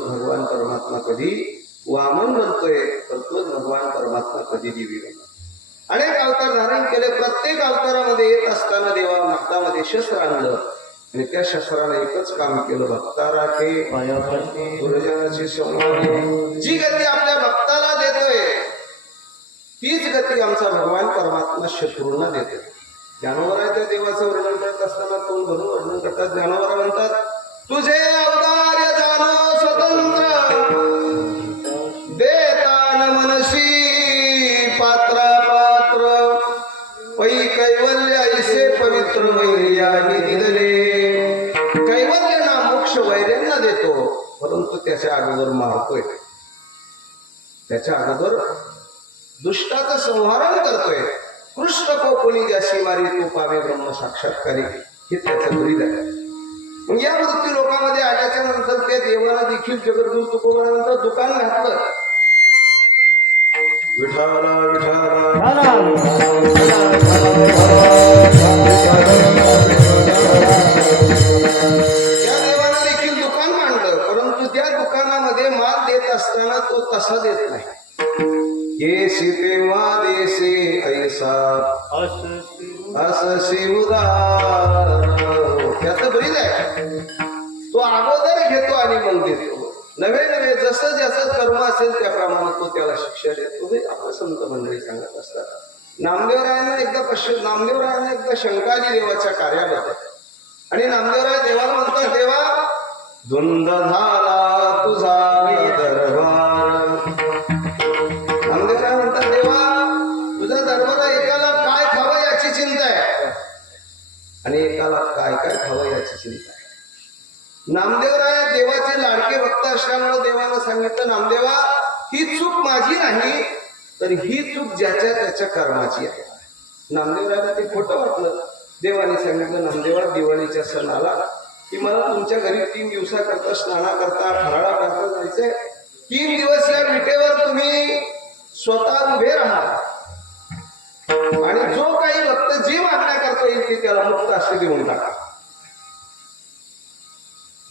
भगवान परमात्मा कधी वामन बनतोय तर तोच भगवान परमात्मा कधी दिवी बनतो. अनेक अवतार धारण केले. प्रत्येक अवतारामध्ये येत असताना देवा हातामध्ये शस्त्र आणलं आणि त्या शस्त्राने एकच काम केलं, भक्ताला ते गुरुजनाची संवाद. जी गती आपल्या भक्ताला देतोय तीच गती आमचा भगवान परमात्मा शत्रूंना देतोय. ज्ञानोबराच्या देवाचं वर्णन करत असताना तोंड भरून वर्णन करतात. ज्ञानोबरा म्हणतात, तुझे अवतार्य जाणो स्वतंत्र देतान मनसी पात्र पात्र पै कैवल्य ऐसे पवित्र वैर्याने दिले. कैवल्य ना मोक्ष वैर्यांना देतो, परंतु त्याच्या अगोदर मारतोय, त्याच्या अगोदर दुष्टाचं संहारण करतोय. कृष्ण कोणी ज्याशी मारी तो पावे ब्रह्म साक्षात्कारी, हे त्याचं ब्रीद आहे. मग या वृत्ती लोकांमध्ये आल्याच्या नंतर त्या देवाला देखील जगद्गुरु तुकोबारांचं दुकान घातलं. विठाला विठाला त्या देवाला देखील दुकान मांडलं, परंतु त्या दुकानामध्ये माल देत असताना तो तसा देत नाही. येसी तेव्हा देसे ऐसा अससी उदार, त्याचं ब्रीद आहे. तो अगोदर घेतो आणि मग देतो. नवे नवे जसं ज्याचं कर्म असेल त्याप्रमाणे तो त्याला शिक्षा देतो. हे आपलं संत मंडळी सांगत असतात. नामदेवरायांना एकदा शंका आली देवाच्या कार्याबद्दल आणि नामदेवराय देवाला म्हणतात, देवा धुंद झाला तुझा दरबार. नामदेवराय म्हणतात, देवा तुझा दरबार एकाला काय खावं याची चिंता आहे आणि एकाला काय काय खावं याची चिंता आहे. नामदेवराय देवाचे लाडके भक्त असल्यामुळे देवानं सांगितलं, नामदेवा ही चूक माझी नाही तर ही चूक ज्याच्या त्याच्या कर्माची आहे. नामदेवरायला ते खोटं वाटलं. देवाने सांगितलं, नामदेवा दिवाळीच्या सण आला की मला तुमच्या घरी 3 दिवसाकरता स्नाना करता फराळा करता जायचंय. 3 दिवस या विटेवर तुम्ही स्वतः उभे राहा आणि जो काही भक्त जी मागण्या करता येईल ती त्याला मुक्त असे देऊन टाका.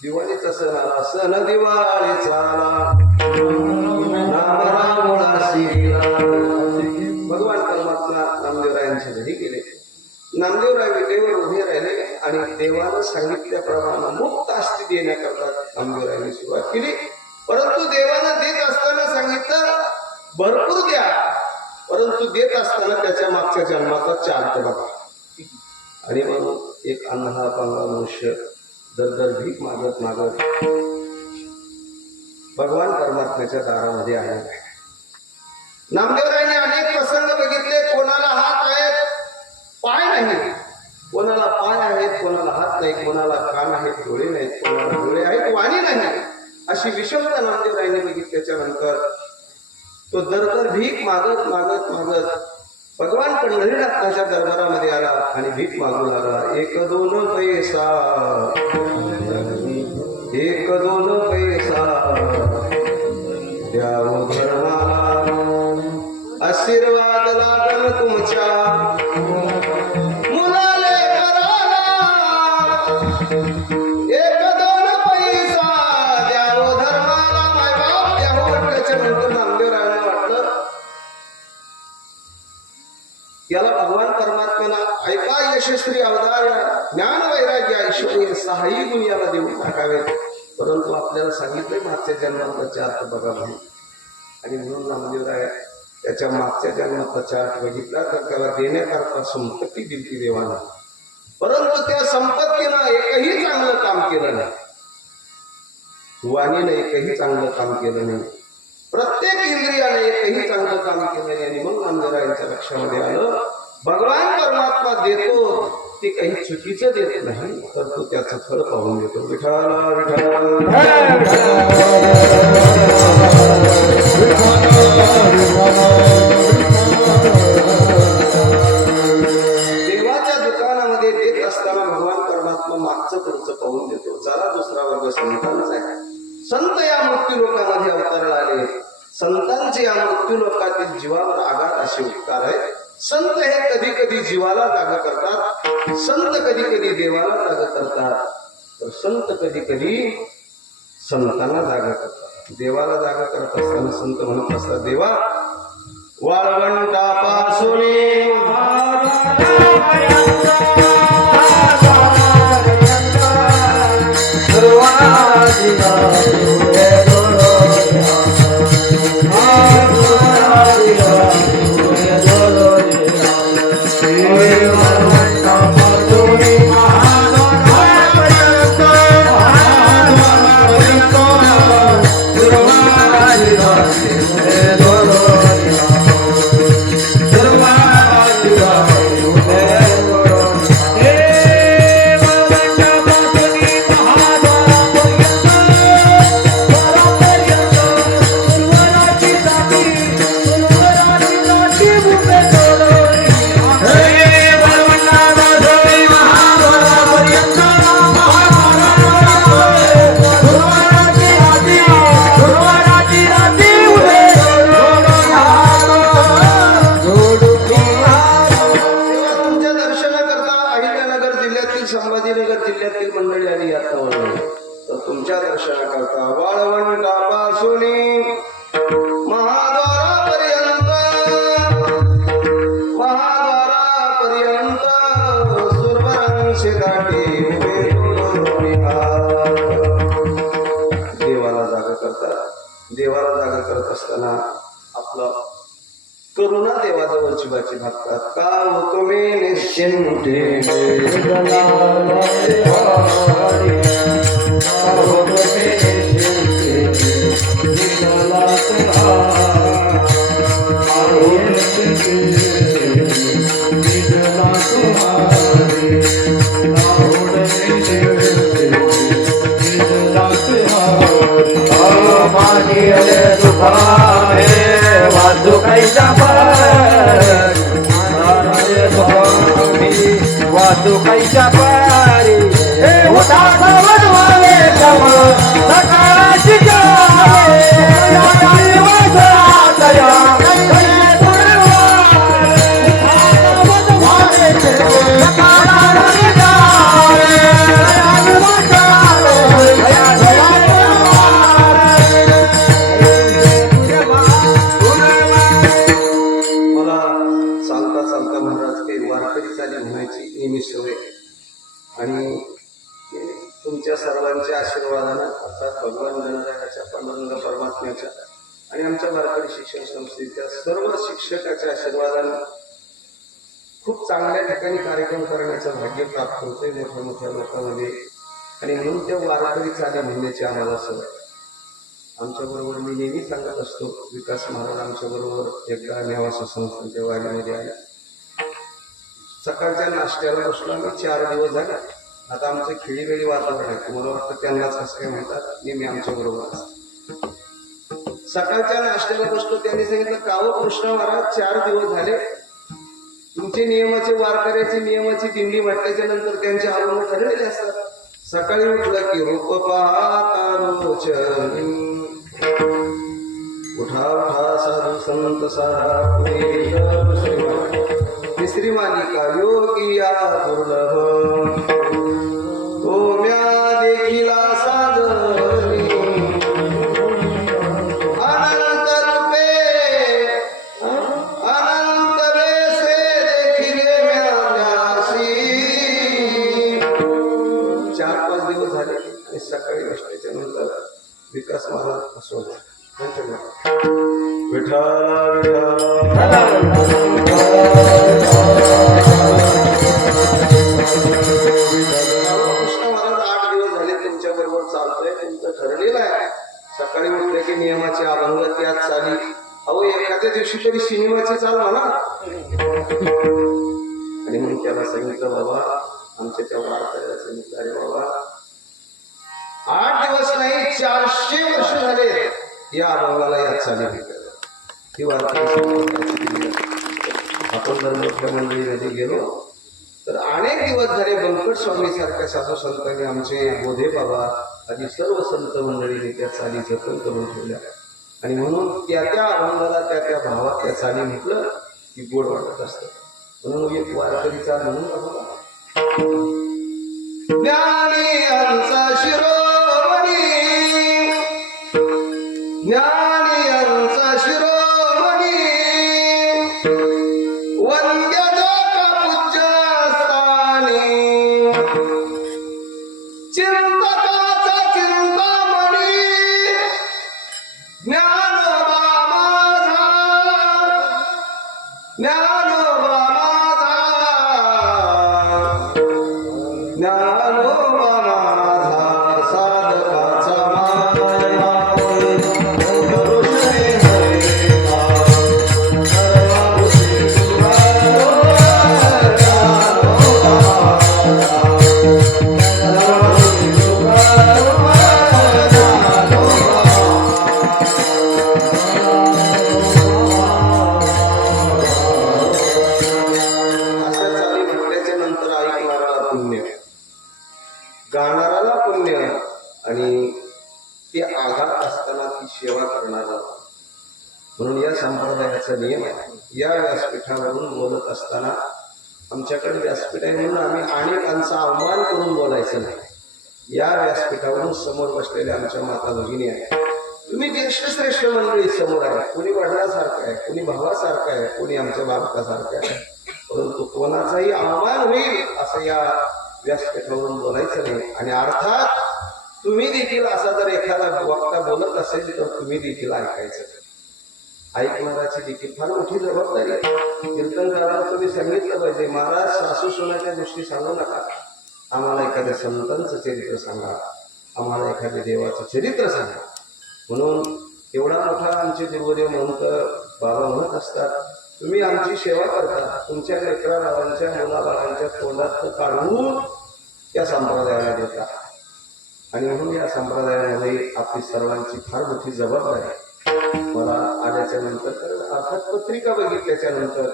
दिवाळीचा सण आला, सण दिवाळीचा आला, नाम रामुळासी भगवान परमात्मा नामदेवरायांच्या घरी गेले. नामदेवराय विटेवर उभे राहिले आणि देवानं सांगितल्याप्रमाणे मुक्त आस्ती देण्याकरता नामदेवरायांनी सुरुवात केली. परंतु देवानं देत असताना सांगितलं, भरपूर द्या, परंतु देत असताना त्याच्या मागच्या जन्माचा चार्ट बघा. आणि मग एक अन्नहा पांगळा मनुष्य दर भीक मागत मागत भगवान परमात्म्याच्या दारामध्ये आले. नामदेवरायांनी अनेक प्रसंग बघितले. कोणाला हात आहेत, पाय नाही, कोणाला पाय आहेत, कोणाला हात नाही, कोणाला कान आहेत, डोळे नाहीत, कोणाला डोळे आहेत, वाणी नाही, अशी विषमता नामदेवरायांनी बघितल्याच्या नंतर तो दर भीक मागत मागत मागत भगवान पंढरीनाथाच्या दरबारामध्ये आला आणि भीक मागू लागला. 1-2 पैसा, 1-2 पैसा द्यावं धर्माला, आशीर्वाद लागल तुमच्या मुलाले कराला. 1-2 पैसा द्यावं धर्माला, मायबाप द्यावं म्हटल्याच्या नंतर नामदेवरायांना वाटलं याला भगवान परमात्म्याला ऐका यशस्वी अवतार ज्ञान वैराग्य ऐश्वर्य 6 गुण याला देऊन टाकावेत. परंतु आपल्याला सांगितलंय मागच्या जन्माचा चार्ट बघा म्हणून. आणि म्हणून नामदेवराय त्याच्या मागच्या जन्माचा चार्ट बघितला तर त्याला देण्याकरता संपत्ती दिली देवाला. परंतु त्या संपत्तीनं एकही चांगलं काम केलं नाही, वाणीनं एकही चांगलं काम केलं नाही, प्रत्येक इंद्रियाने एकही चांगलं काम केलं नाही. आणि मग नामदेवरायांच्या लक्षामध्ये आलं, भगवान परमात्मा देतो ते काही चुकीचं देत नाही, तर तो त्याचं फळ पाहून देतो. विठाला विठाला देवाच्या दुकानामध्ये देत असताना भगवान परमात्मा मागचं पुढचं पाहून देतो. चला दुसरा वर्ग संतांचा आहे. संत या मृत्यू लोकामध्ये अवताराला आले. संतांचे या मृत्यू लोकातील जीवावर आघात असे उपकार आहेत. संत हे कधी कधी जीवाला जाग करतात, संत कधी कधी देवाला जाग करतात, तर संत कधी कधी संतांना जाग करतात. देवाला जाग करत असताना संत म्हणत असतात, देवा वाळवंटापासून संभाजीनगर जिल्ह्यातील मंडळी आली यात्रावर, तर तुमच्या दर्शनाकरता वाळवंटापासून महाद्वारापर्यंत सुरवरांशी दाटी देवाला जागा करतात. देवाला जागा करत असताना आपलं करुणा देवाजवळची बाची भागतात. का हो तुम्ही निश्चिंते वाचू कैच्या पारी होता वाले सकाळची आणि तुमच्या सर्वांच्या आशीर्वादानं अर्थात भगवान गणरायाच्या पांडुरंग परमात्म्याच्या आणि आमच्या वारकरी शिक्षण संस्थेच्या सर्व शिक्षकाच्या आशीर्वादानं खूप चांगल्या ठिकाणी कार्यक्रम करण्याचं भाग्य प्राप्त होतंय मोठ्या मोठ्या लोकांमध्ये. आणि म्हणून त्या वारकरी चाली म्हणण्याची आम्हाला सवय. आमच्याबरोबर मी नेहमी सांगत असतो, विकास महाराज आमच्याबरोबर एकदा नेवासा संस्थांच्या वारीमध्ये आले. सकाळच्या नाश्त्याला बसलो आम्ही 4 दिवस झाले. आता आमचं खेळीवेळी वातावरण आहे. मला वाटतं त्यांनाच असं काय म्हणतात, नेहमी आमच्या बरोबर असतात. सकाळच्या नाश्त्याला बसलो, त्यांनी सांगितलं, काव कृष्ण महाराज 4 दिवस झाले तुमचे नियमाचे वारकऱ्याची नियमाची दिंडी म्हटल्याच्या नंतर त्यांचे आगमन ठरलेले असतात. सकाळी उठलं की रूप पाहता रोचनी, उठा उठा साधू संत सारा तिसरी मालिका योगी या दुर्लभ ओम्या देखिला साजनी अनंत रूपे अनंत वेसे देखिले म्यासी. 4-5 दिवस झाले आणि सकाळी नाश्त्याच्या नंतर विकास महाराज असो विठ्ठल सकाळी उठले की नियमाची अभंग त्यात चाली. अहो एखाद्या दिवशी तरी सिनेमाची चाल म्हणा. आणि मग त्याला सांगितलं, बाबा आमच्या त्या वारकऱ्याला सांगितलं, अरे बाबा 8 दिवस नाही 400 वर्ष झाले या अभंगाला या चाली भेटल्या. ती वारकरी संप्रदायाची. आपण जर मोठ्या मंडळीमध्ये गेलो तर अनेक दिवस झाले बंकट स्वामी सारख्या साधू संतांनी आमचे बोधे बाबा आधी सर्व संत मंडळीने त्या चाली जतन करून ठेवल्या. आणि म्हणून त्या त्या अभंगाला त्या त्या भावात त्या चाली म्हटलं की गोड वाटत असतं. म्हणून एक वारकरी चाल म्हणून बघा, ज्ञानी यांचा शिरोमणी, ज्ञानी यांचा शिरोमणी, वंद्य लोक पूज्य स्थानी, चिंतकाचा चिंतामणी, ज्ञानोबा माझा, ज्ञानोबा माझा, ज्ञानोबा माझा, साधकाचा माया करुषे हरिता, सर्वांशी ज्ञानोबा अशा चाली म्हटल्याच्या नंतर ऐकणाऱ्याला पुण्य, गाणाऱ्याला पुण्य, आणि ते आघात असताना ती सेवा करणारा. म्हणून या संप्रदायाचा नियम आहे. या व्यासपीठावरून बोलत असताना आमच्याकडे व्यासपीठ आहे म्हणून आम्ही अनेकांचा अवमान करून बोलायचं नाही. या व्यासपीठावरून समोर बसलेल्या आमच्या माता भगिनी आहे. तुम्ही ज्येष्ठ श्रेष्ठ मंडळी समोर आहे. कोणी वडिलासारखं आहे, कोणी भावासारखं आहे, कोणी आमच्या बालकासारखं आहे. परंतु कोणाचाही अवमान होईल असं या व्यासपीठावरून बोलायचं नाही. आणि अर्थात तुम्ही देखील असा जर एखादा वक्ता बोलत असेल तर तुम्ही देखील ऐकायचं. ऐकणाराची देखील फार मोठी जबाबदारी आहे. कीर्तनकाराला तुम्ही सांगितलं पाहिजे, महाराज सासू सुनाच्या गोष्टी सांगू नका, आम्हाला एखाद्या संतांचं चरित्र सांगा, आम्हाला एखाद्या देवाचं चरित्र सांगा. म्हणून एवढा मोठा आमचे देवदेव म्हणत बाबा म्हणत असतात, तुम्ही आमची सेवा करता, तुमच्या लेकरा बाळांच्या मुलाबाळांच्या तोंडात काढून त्या संप्रदायाला देता. आणि म्हणून या संप्रदायामध्ये आपली सर्वांची फार मोठी जबाबदारी आहे. मला आल्याच्या नंतर अर्थात पत्रिका बघितल्याच्या नंतर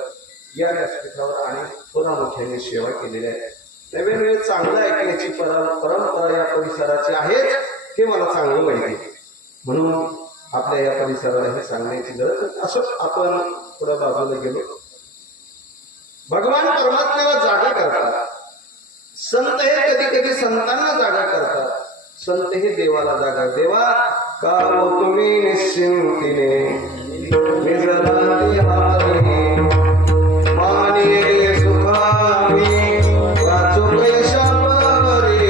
या व्यासपीठावर आणि थोडा मोठ्याने सेवा केलेली आहे. नवीन वेळ चांगलं ऐकण्याची परंपरा या परिसराची आहेच हे मला चांगलं माहिती आहे. म्हणून आपल्या या परिसराला हे सांगण्याची गरज आहे. असं आपण थोडं बाजूला गेलो. भगवान परमात्म्याला जागा करतात. संत हे कधी कधी संतांना जागा करतात. संत हे देवाला जागा. देवा का हो तुम्ही निश्चिंतीने निजलाती हारी, मानिले सुखामी वाचो पैशा परी,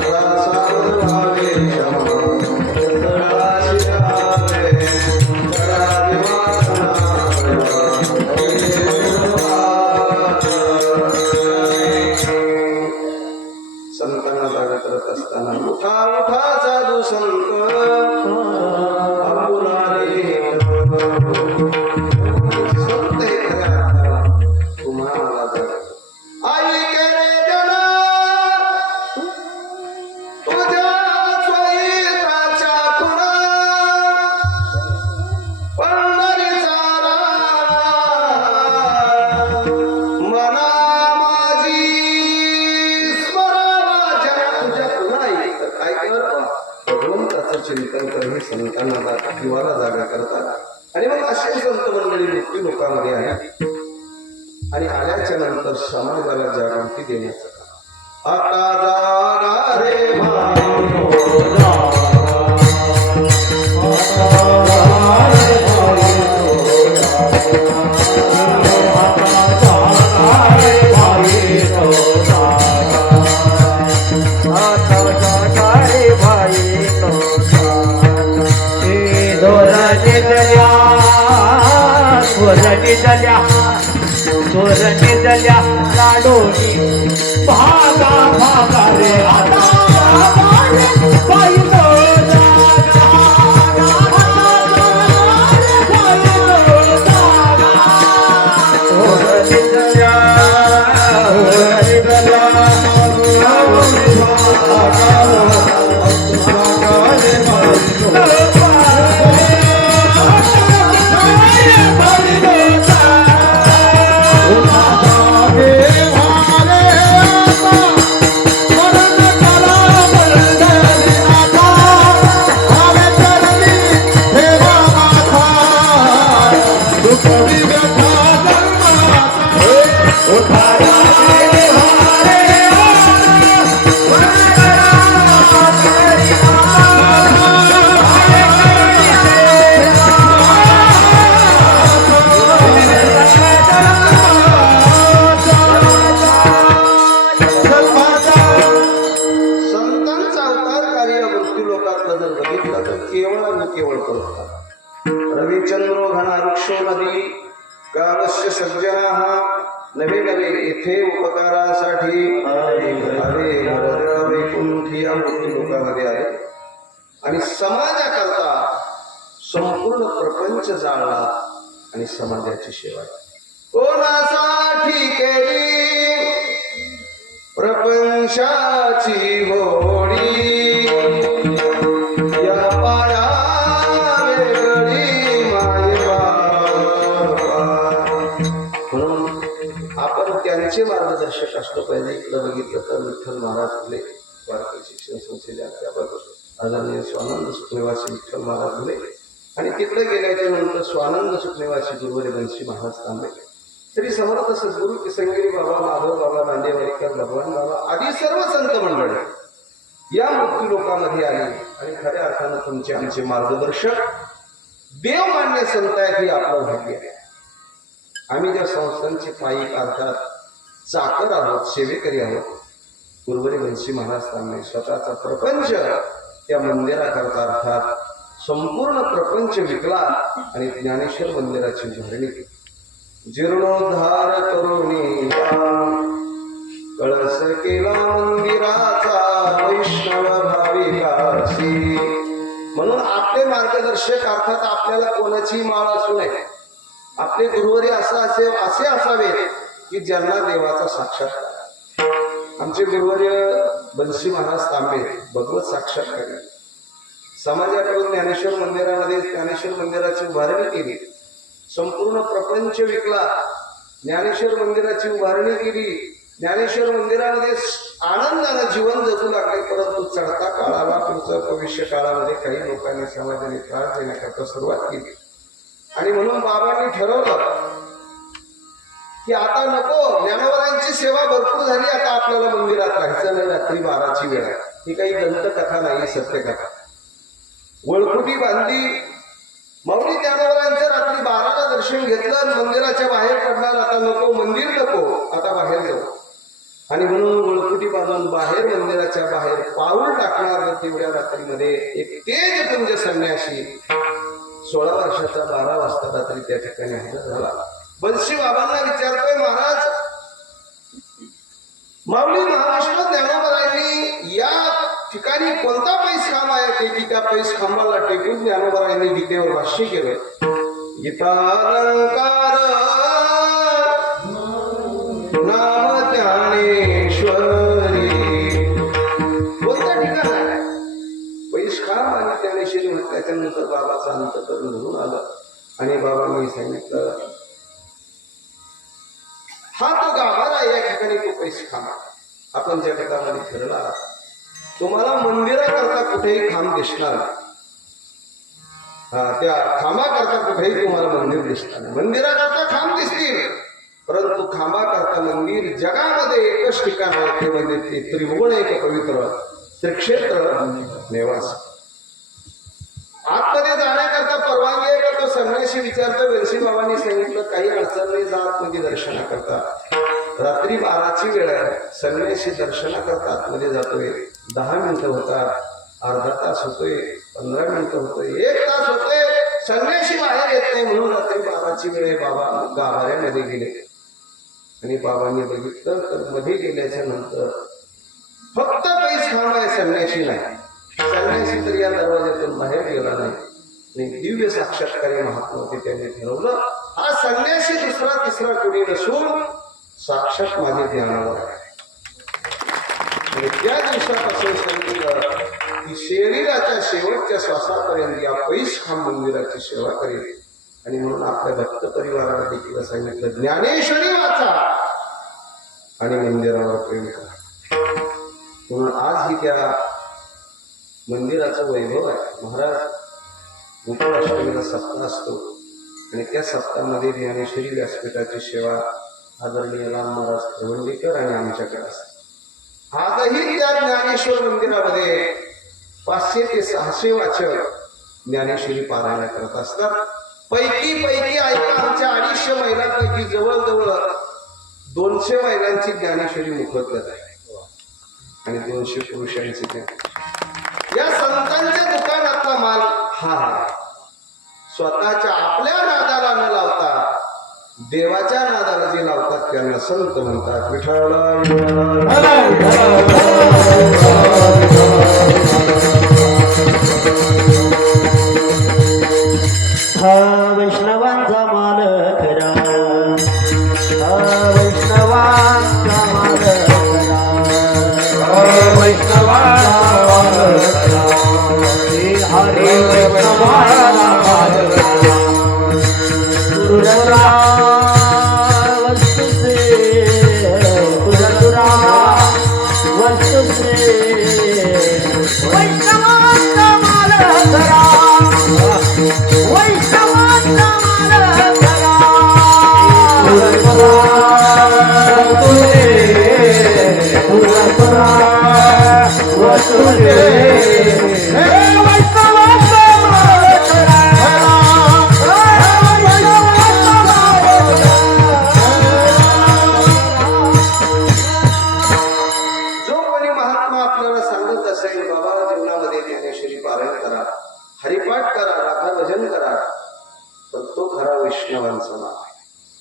साधू भावे संतांना जागा करत असताना उठा उठा साधू संत अपुरारी, संत हे खऱ्या अर्थाने तुम्हाला जागा. आई केले जन तुझ्या स्वैराच्या खुणा, पंढरीचा मना माझी भगवंताचं चिंतन करणे संतांना जीवाला जागा करतात. आणि मग असे संत मंडळी मृत्यू लोकांमध्ये आहे. आणि आल्याच्या नंतर समाजाला जागृती देण्याचं काम. आता जागा रे चोरणी जल्या लाडोनी भागा भागा रे आता बाई चोरणी जल्या लोकातलं जर बघितलं तर केवळ आणि केवळ परोपकार. रविचंद्रो घना वृक्षो नदी गावस्य सज्जना नवे नवे येथे उपकारासाठी आले नरदेव वैकुंठी या मूर्ती लोकांमध्ये आले आणि समाजाकरता संपूर्ण प्रपंच जाणला आणि समाजाची सेवा कोणासाठी केली प्रपंचाची होळी या पाया वेगळी माय बाबा. म्हणून आपण त्यांचे मार्गदर्शक असलो पाहिजे. इकडं बघितलं तर विठ्ठल महाराज फुले भारतीय शिक्षण संस्थेचे अध्यापक आदरणीय स्वानंद सुखनिवासी विठ्ठल महाराज फुले आणि तिकडे गेल्याच्या नंतर स्वानंद सुखनिवासी गुरुवारी बंशी महाराज तांबे, श्री समर्थ सद्गुरू किसंगिरी बाबा, माधव बाबा, नांदेवाडीकर, भगवान बाबा आदी सर्व संत मंडळी या मृत्यू लोकांमध्ये आली आणि खऱ्या अर्थानं तुमचे आमचे मार्गदर्शक देवमान्य संत आहेत हे आपलं भाग्य आहे. आम्ही ज्या संस्थांचे पायी अर्थात चाकर आहोत, सेवेकरी आहोत, गुरुवारी बंशी महाराज तांबे स्वतःचा प्रपंच त्या मंदिराकरता अर्थात संपूर्ण प्रपंच विकला आणि ज्ञानेश्वर मंदिराची उभारणी केली. जीर्णोद्धार करुणी कळस केला मंदिराचा वैष्णव भाविकासी. म्हणून आपले मार्गदर्शक अर्थात आपल्याला कोणाची माळ असू नये. आपले गुरुवारी असे असावे की ज्यांना देवाचा साक्षात्कार. आमचे गुरुवारी बंशी महाराज तांबे भगवत साक्षात्कारी समाजाकडून ज्ञानेश्वर मंदिरामध्ये ज्ञानेश्वर मंदिराची उभारणी केली. संपूर्ण प्रपंच विकला, ज्ञानेश्वर मंदिराची उभारणी केली. ज्ञानेश्वर मंदिरामध्ये आनंदानं जीवन जगू लागले. परंतु चढता काळाला पुढचं भविष्य काळामध्ये काही लोकांनी समाजाने त्रास देण्याकरता सुरुवात केली आणि म्हणून बाबांनी ठरवलं की आता नको, ज्ञानोबांची सेवा भरपूर झाली, आता आपल्याला मंदिरात राहायचं नाही. रात्री 12ची वेळ आहे. ही काही दंतकथा नाही, सत्यकथा. वळखुटी बांधली, माऊली ज्ञानोबांचं रात्री 12ला दर्शन घेतलं, मंदिराच्या बाहेर पडणार. आता नको, मंदिर नको, आता बाहेर जाऊ. आणि म्हणून वळखुटी बांधून बाहेर मंदिराच्या बाहेर पाऊल टाकणार तेवढ्या रात्रीमध्ये एक तेजपुंज संन्यासी 16 वर्षाचा 12 वाजता रात्री त्या ठिकाणी हजर झाला. बंशी बाबांना विचारतोय, महाराज माऊली महाराष्ट्र ज्ञानोबारायांनी या ठिकाणी कोणता पैस खांब आहे की त्या पैस खांबाला टेकून ज्ञानोबारायांनी गीतेवर भाष्य केलं. गीतालंकार नाम ज्ञानेश्वरी कोणतं ठिकाण आहे? पैस खांब आणि ज्ञानेश्वरी म्हटल्याच्या नंतर बाबाचा अंतकरण धरून आलं आणि बाबांनी सांगितलं, हा तो गाभारा, या ठिकाणी तो पैसे खांबा. आपण ज्या जगामध्ये फिरला तुम्हाला मंदिराकरता कुठेही खांब दिसणार नाही. त्या खांबाकरता कुठेही तुम्हाला मंदिर दिसणार नाही. मंदिराकरता खांब दिसतील परंतु खांबाकरता मंदिर जगामध्ये एकच ठिकाण आहे, ते म्हणजे ते त्रिभुवन एक पवित्र श्रीक्षेत्र नेवास. आतमध्ये जाण्याकरता परवानगी आहे का? तो संन्यासी विचारतो. बंशी बाबांनी सांगितलं काही अडचण नाही, जा आतमध्ये दर्शनाकरता. रात्री 12ची वेळ आहे. संन्यासी दर्शनाकरता आतमध्ये जातोय. 10 मिनिटं होतात, अर्धा तास होतोय, 15 मिनिटं होतोय, 1 तास होतोय, संन्यासी बाहेर येत नाही. म्हणून रात्री 12ची वेळ बाबा गाभाऱ्यामध्ये गेले आणि बाबांनी बघितलं तर मध्ये गेल्याच्या नंतर फक्त पैस खांब आहे, संन्यासी नाही. संन्यासी तर या दरवाज्यातून बाहेर गेला नाही आणि दिव्य साक्षात्कारी महात्मा त्यांनी ठरवलं, हा संन्यासी दुसरा तिसरा कोणी नसून साक्षात माझे ज्ञानावर आहे. आणि त्या दिवसापासून सांगितलं की शरीराच्या शेवटच्या श्वासापर्यंत या पैस खांब मंदिराची सेवा करेल. आणि म्हणून आपल्या भक्त परिवाराला देखील सांगितलं, ज्ञानेश्वरी वाचा आणि मंदिरावर प्रेम करा. म्हणून आज ही त्या मंदिराचं वैभव आहे. महाराज गोकुळाष्टमीला सप्ताह असतो आणि त्या सप्ताहामध्ये ज्ञानेश्वरी व्यासपीठाची सेवा आदरणीय राम महाराज खवंडीकर आणि आमच्याकडे असते. आजही त्या ज्ञानेश्वर मंदिरामध्ये 500 ते 600 वाचक ज्ञानेश्वरी पारायण करत असतात. पैकी ऐका, आमच्या 250 महिलांपैकी जवळजवळ 200 महिलांची ज्ञानेश्वरी मुखोद्गत आहे आणि 200 पुरुषांची. या संतांच्या हा स्वतःच्या आपल्या नादाला न लावता देवाच्या नादाला जे लावतात त्यांना संत म्हणतात. विठ्ठला हा वैष्णवांचा माल खरा, हा वैष्णवांचा माल खरा, वैष्णवांचा माल खरा, हरे वैष्णवांचा माल खरा. गुरुरा वस्तुसे, गुरुरा वस्तुसे, वैष्णवांचा माल खरा, वैष्णवांचा माल खरा. गुरुरा वस्तुसे, वैष्णवांचा माल खरा, वैष्णवांचा माल जो कोणी महात्मा आपल्याला सांगत असेल बाबा जीवनामध्ये ज्ञानेश्वरी पारायण करा, हरिपाठ करा, राधा भजन करा, तर तो खरा वैष्णवांचा माल.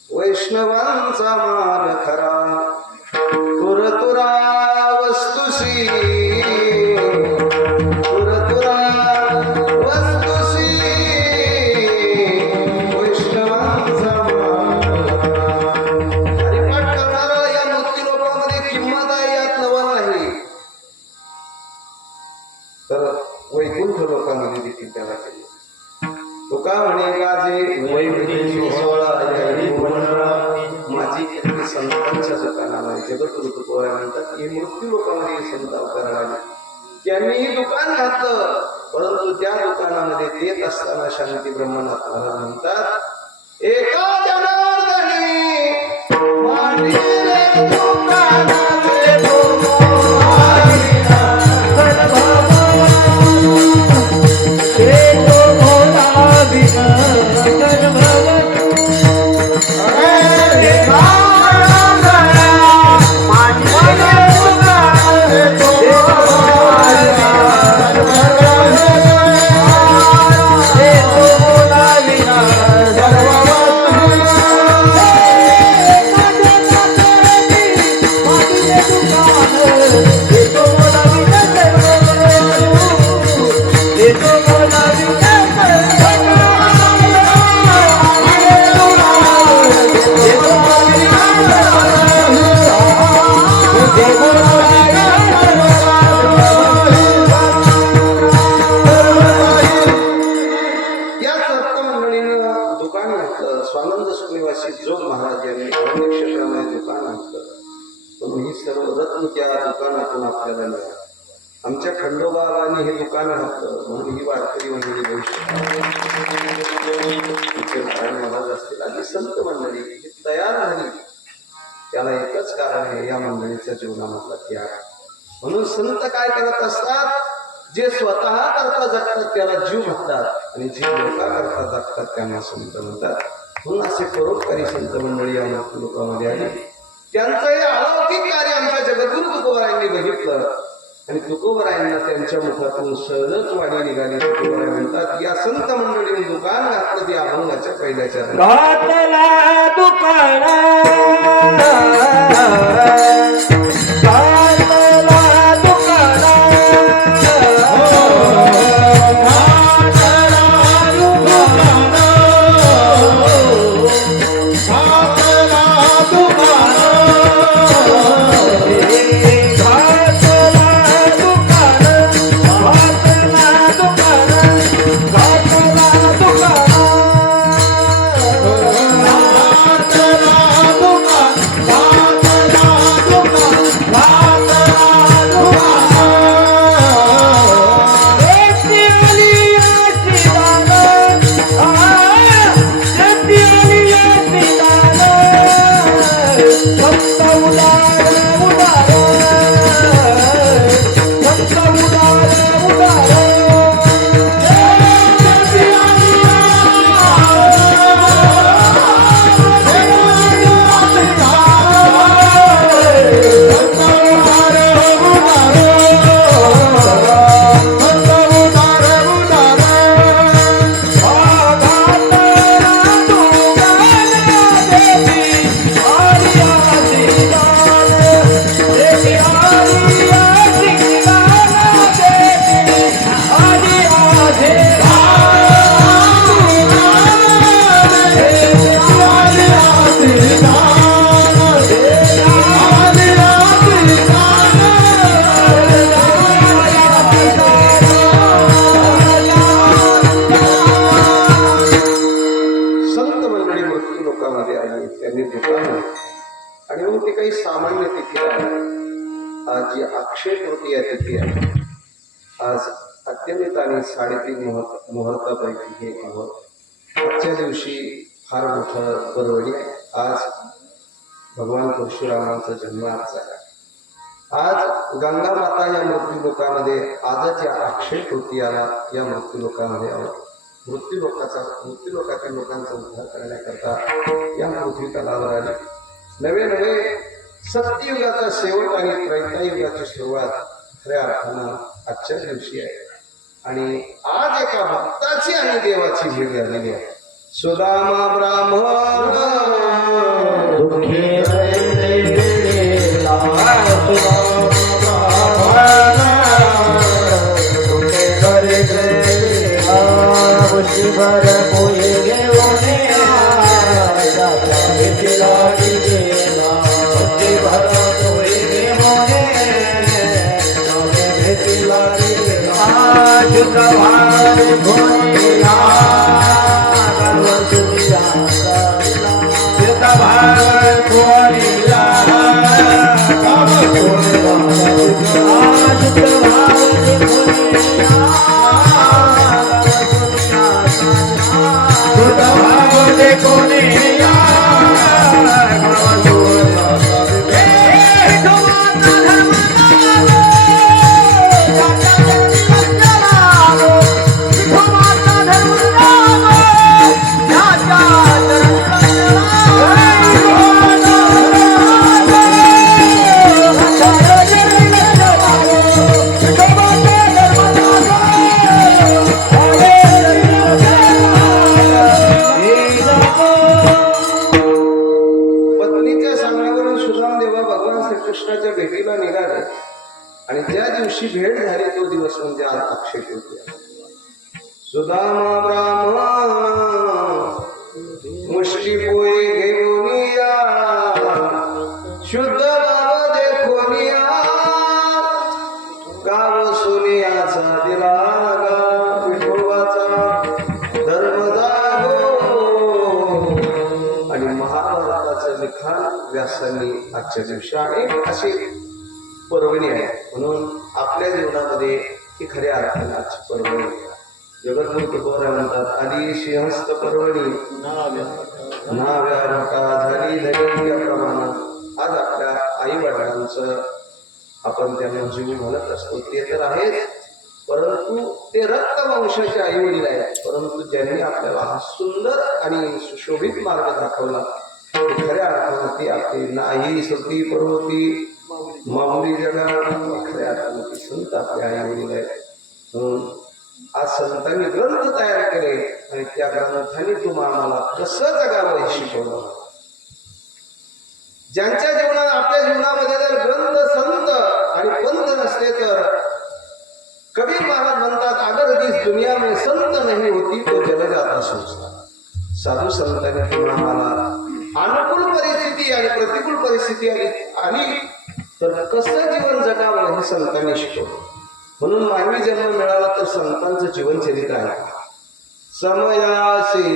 वैष्णवांचा माल खरा तुरतुरा वस्तुसी, तुरतुरा वस्तुसी, वैष्णवांचा माल. हरिपाठ करणारा या मुक्ती लोकांमध्ये किंमत आहे, यात नवल नाही. तर वैकुंठ लोकांमध्ये देखील त्याला केली. तुका म्हणे गाजे वैकुंठी सोहळा हरी बोलणारा, माझी कीर्ती संतांच्या दुकानाला आहे. जगत ऋतुपोळ्या म्हणतात की मृत्यू लोकांमध्ये संत अवतार आले, त्यांनीही दुकान घातलं, परंतु त्या दुकानामध्ये देत असताना शांती ब्रह्मनाथ महाराज म्हणतात एका जनार्दनी मांडीले दुकानाचे स्वानंद सुनिवासी जोग महाराज यांनी अनेक क्षेत्रामध्ये दुकान आणलं, पण ही सर्व रत्न त्या दुकानातून आपल्याला मिळालं. आमच्या खंडोबाबांनी हे दुकान घातलं म्हणून ही वारकरी मंडळी भविष्य महाराज असतील आधी संत मंडळी ही तयार झाली. त्याला एकच कारण आहे, या मंडळीच्या जीवनामधला त्याग. म्हणून संत काय करत असतात, जे स्वतः करता जगतात त्याला जीव म्हणतात, आणि जे लोका करता जगतात त्यांना संत म्हणतात. म्हणून असे परोपकारी संत मंडळी या लोकांमध्ये आली. त्यांचं हे अलौकिक कार्य आमच्या जगद्गुरु तुकोबारायांनी बघितलं, आणि तुकोबारायांना त्यांच्या मुखातून सहजच वाणी निघाली. तुकोबाराय म्हणतात या संत मंडळीने दुकान घातलं ते अभंगाच्या पहिल्याच्या घातला दुकान, अक्षय तृतीया तिथी आहे. आज अत्यंत आणि 3.5 मुहूर्तापैकी हे एक मुहूर्त. आजच्या दिवशी फार मोठं पर्वणी आहे. आज भगवान परशुरामांचा जन्म आज झाला. आज गंगा माता या मृत्यू लोकामध्ये आजच्या अक्षय तृतीयाला या मृत्यू लोकामध्ये मृत्यू लोकातील लोकांचा उद्धार करण्याकरता या पृथ्वी तलावर आले. नवे नवे सत्ययुगाचा शेवट आणि त्रैतायुगाची सुरुवात खऱ्या अर्थानं आजच्या दिवशी आहे. आणि आज एका भक्ताची आणि देवाची भेट झालेली आहे. सुदामा ब्राह्मण कृष्णाच्या भेटीला निघाले. आणि ज्या दिवशी भेट झाली तो दिवस म्हणजे आज अक्षय तृतीया. सुदामा ब्राह्मण मुष्टी पोळी घेऊन या, शुद्ध गाव देखून या, गाव सोनियाचा दिला विठोबाचा धर्म जागो. आणि महाभारताचं लिखाण व्यासांनी आजच्या दिवशी अनेक अशी पर्वणी आहे. म्हणून आपल्या जीवनामध्ये ही खऱ्या अर्थाने आजची पर्वणी. जगद्गुरु तुकोबराय म्हणतात, आधी सिंहस्थ पर्वणी नाव्या मोठा झाली धनी प्रमाणात. आज आपल्या आई वडिलांचं आपण त्यांना जीव घालत असतो ते तर आहेच, परंतु ते रक्तवंशाचे आई वडील आहेत. परंतु ज्यांनी आपल्याला हा सुंदर आणि सुशोभित मार्ग दाखवला खऱ्या अर्थानं ती आपली नाही सती पर्वती माऊली जगा खऱ्या अर्थानं ती संत आपले आई वडील आहेत. म्हणून आज संतांनी ग्रंथ तयार केले आणि त्या ग्रंथाने तुम्हाला आम्हाला कसं जगावं हे शिकवलं. ज्यांच्या जीवनात आपल्या जीवनामध्ये जर ग्रंथ संत आणि पंत नसले तर कबीर महाराज म्हणतात, अगर जिस दुनिया में संत नहीं होती तो जल जाता सोचता. साधू संतांनी तुम्हाला आम्हाला अनुकूल परिस्थिती आणि प्रतिकूल परिस्थिती आली तर कसं जीवन जगावं हे संतांनी शिकवलं. म्हणून मानवी जन्म मिळाला तर संतांचं जीवनचरित्र आहे. समयासी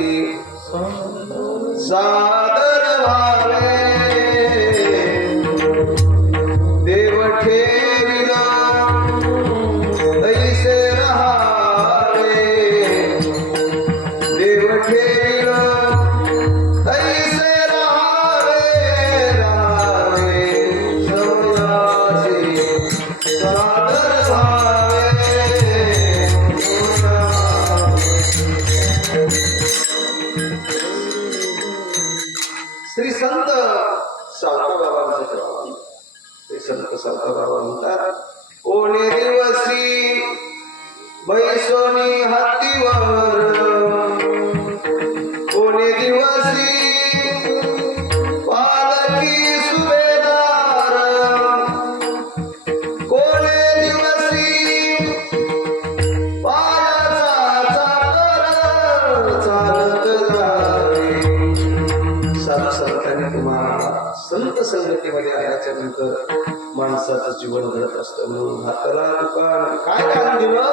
सादर व्हावे देव ठेविला तैसे रहावे, देव ठेविला तैसे रहावे, रहावे समयासी सादर व्हावे. श्री संत सावताबाबांचं प्रभाव. श्री संत सावताबाबा म्हणतात, कोणी दिवसी बैसोनी हातीवर, कोणी दिवसी पालकी सुभेदार, कोणी दिवसी पायाचा चाकर चालत जावे. साधू संतांनी तुम्हाला संत संगतीमध्ये आल्याच्या नंतर माणसाचं जीवन घडत असतं. म्हणून हाताला दुकान काय काम दिलं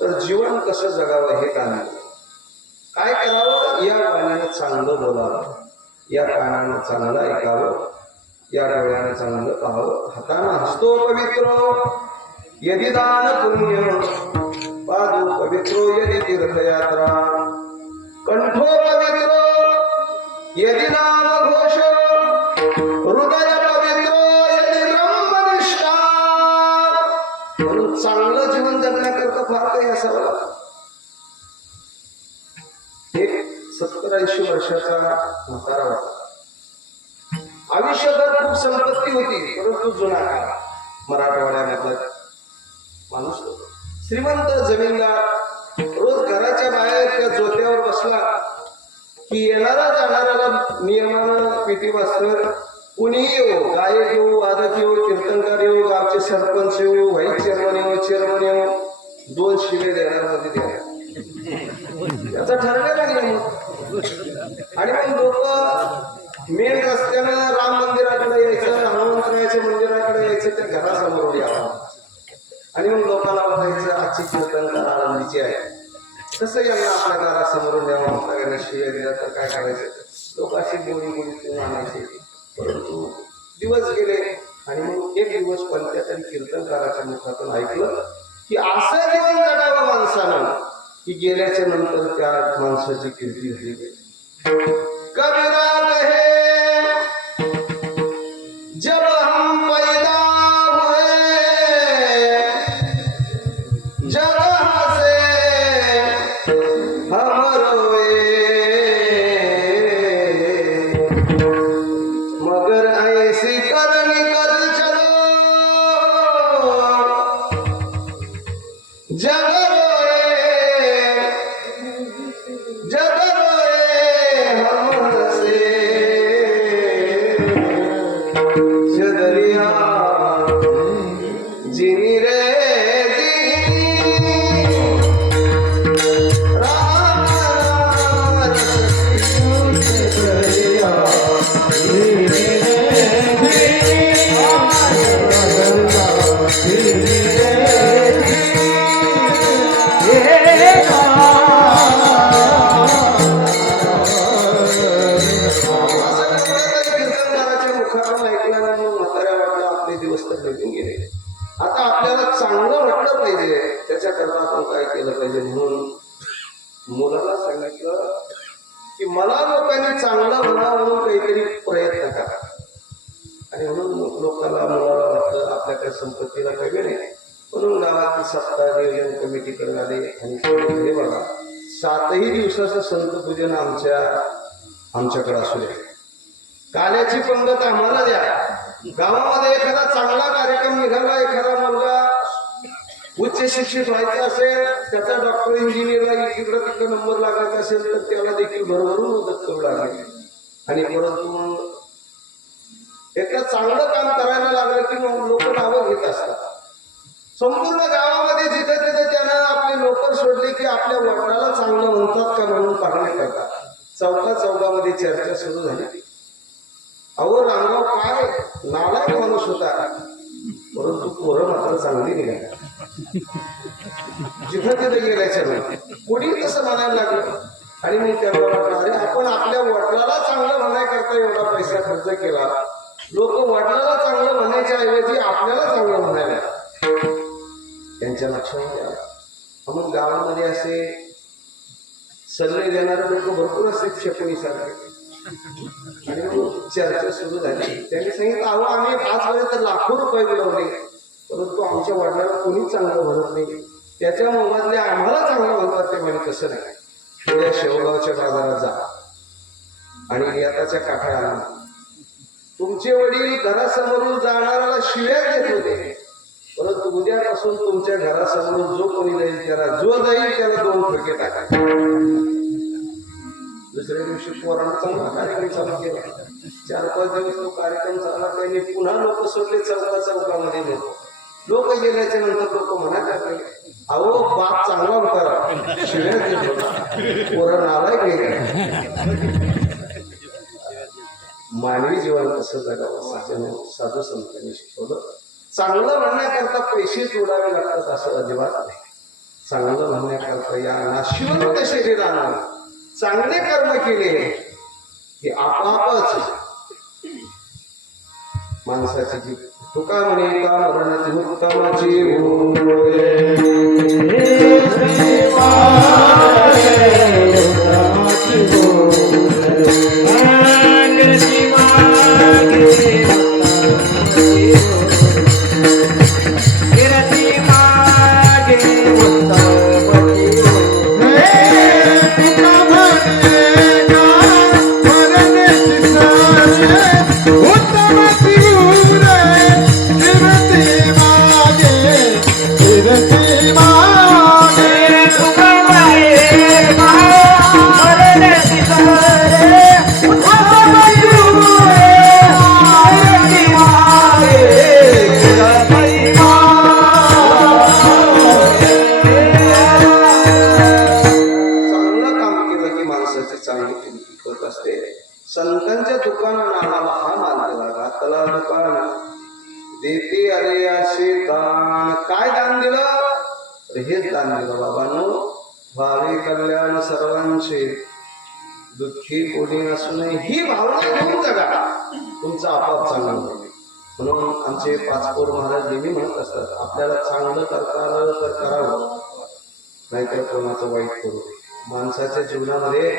तर जीवन कसं जगावं हे काम दिलं. काय करावं, या कानाने चांगलं बोलावं, या कानाने चांगलं ऐकावं या डोळ्यानं चांगलं पाहावं, हातानं हसतो पवित्र यदि दान पुण्य, पादो पवित्रो यदि तीर्थयात्रा, कंठो पवित्र यदि नाम घोष, हृदय पवित्र यदि ब्रह्मनिष्ठा. म्हणून चांगलं जीवन जगण्याकरता फार काही असावं लागतं. एक 70-80 वर्षाचा म्हातारा होता. आयुष्यभर खूप संपत्ती होती, परंतु जुना काळ मराठवाड्यामधला माणूस होता. श्रीमंत जमीनदार. रोज घराच्या बाहेर त्या जोत्यावर बसला की येणारा जाणाऱ्याला नियमानं पेटी वाजतर कुणीही येऊ, गायक येऊ, वादक येऊ, कीर्तनकार येऊ, गावचे सरपंच येऊ, व्हाईस चेअरमन येऊ, 2 शिवे देणार मध्ये देणार याचा ठरलेला नियम. आणि मग लोक मेन रस्त्यानं राम मंदिराकडे यायचं, हनुमंतरायाच्या मंदिराकडे यायचं, त्या घरासमोर यावं. आणि मग लोकांना वाटायचं आजची कीर्तनकार आनंदीची आहे, तसं यांना आपल्या घरासमोरून द्यावं. आपल्याकडे शिव्या दिल्या तर काय करायचं, लोक अशी गोळी आणायचे. परंतु दिवस गेले आणि मग एक दिवस कोणत्या तरी कीर्तनकाराच्या मुखातून ऐकलं की असं जीवन जगावं माणसानं की गेल्याच्या नंतर त्या माणसाची कीर्ती झाली. कबीरा कहे जब हम पैदा हुए जगह से हम रोए, मगर ऐसी करनी कर चलो जग आता आपल्याला चांगलं वाटलं पाहिजे, त्याच्याकरता आपण काय केलं पाहिजे. म्हणून मुलाला सांगितलं की मला लोकांनी चांगलं म्हणावं म्हणून काहीतरी प्रयत्न करा. आणि म्हणून लोकांना मुलाला वाटलं आपल्याकडे संपत्तीला काही नाही, म्हणून गावातील सप्ताह नियोजन कमिटीकडे आले आणि हे बघा 7ही दिवसाचं संत पूजन आमच्याकडे असू द्या, काल्याची पंगत आम्हाला द्या. गावामध्ये एखादा चांगला कार्यक्रम निघाला, एखादा मुलगा उच्च शिक्षित व्हायचा असेल, त्याचा डॉक्टर इंजिनियरला इकडं तिकडं नंबर लागायचा असेल तर त्याला देखील भरभरून मदत करू लागली. आणि परंतु एका चांगलं काम करायला लागलं की मग लोक नावं घेत असतात. संपूर्ण गावामध्ये जिथे तिथे त्यानं आपले नोकर सोडले की आपल्या वडिलाला चांगलं म्हणतात का म्हणून पाहणे करतात. चौकामध्ये चर्चा सुरू झाली. अहो रामराव काय नालायक माणूस होता, परंतु पोरं मात्र चांगली निघाली. जिथं तिथे गेल्याच्या नाही कोणी तसं म्हणायला लागलं. आणि मग त्याला वाटलं अरे आपण आपल्या वडिलाला चांगलं म्हणायकरता एवढा पैसा खर्च केला, लोक वडिलाला चांगलं म्हणायच्या ऐवजी आपल्याला चांगलं म्हणायला. त्यांच्या लक्षामध्ये आलं. मग गावामध्ये असे सल्ले देणारे लोक भरपूर असते क्षेपणीसारखे. आणि मग चर्चा सुरू झाली. त्यांनी सांगितलं अहो आम्ही आजपर्यंत लाखो रुपये मिळवले, परंतु आमच्या वडिलांना कोणीच चांगलं म्हणत नाही, त्याच्या मोबाईलने आम्हाला चांगलं म्हणतात. ते म्हणजे कसं नाही, उद्या शेवगावच्या बाजारात जा आणि नियताच्या काठा आणा. तुमचे वडील घरासमोरून जाणाऱ्याला शिव्या देत होते, परंतु उद्यापासून तुमच्या घरासमोरून जो कोणी जाईल त्याला 2 फटके टाका. दुसऱ्या दिवशी पोरांना चांगला कार्यक्रम चालू केला. 4-5 दिवस तो कार्यक्रम चालला. त्यांनी पुन्हा लोक सोडले चौकामध्ये. लोक गेल्याच्या नंतर लोक म्हणायला लागले अहो बाप चांगला होता, शिव्या देत होता, पोरं नालायक गेले. मानवी जीवन कसं जगावं साधू संतांनी शिकवलं. चांगलं म्हणण्याकरता पैसे जोडावे लागतात असं अजिबात नाही. चांगलं म्हणण्याकरता या नाशिवंत शरीरानं चांगले कर्म केले की आपोआपच माणसाची जी तुका म्हणे का मरणाची उत्तमाची होय. चांगलं काम केलं की माणसाची चांगली किंमत होत असते. संतांच्या दुकानानं आम्हाला हा माल दिला घातला दुकान देते अरे असे दान. काय दान दिलं? तर हेच दान दिलं बाबांनो, व्हावे कल्याण सर्वांचे, दुःखी कोणी नसू नये ही भावना घेऊन जगा, तुमचं आपोआप चांगलं होईल. म्हणून आमचे पाचपोर महाराज नेहमी म्हणत असतात, आपल्याला चांगलं करता आलं तर करावं, नाहीतर कोणाचं वाईट करू नये. माणसाच्या जीवनामध्ये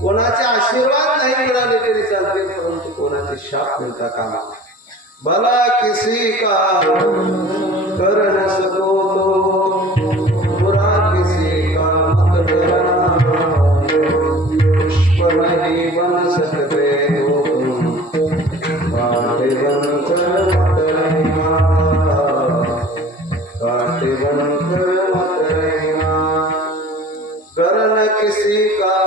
कोणाचे आशीर्वाद नाही मिळाले तरी चालते, परंतु कोणाचे शाप मिळता कामा नये. भला किसी का कर न सको तो बुरा किसी का मत डरना, पुष्प नहीं बन सकते हो तुम, कांटे बनकर मत रहना, कांटे बनकर मत रहना. कर न किसी का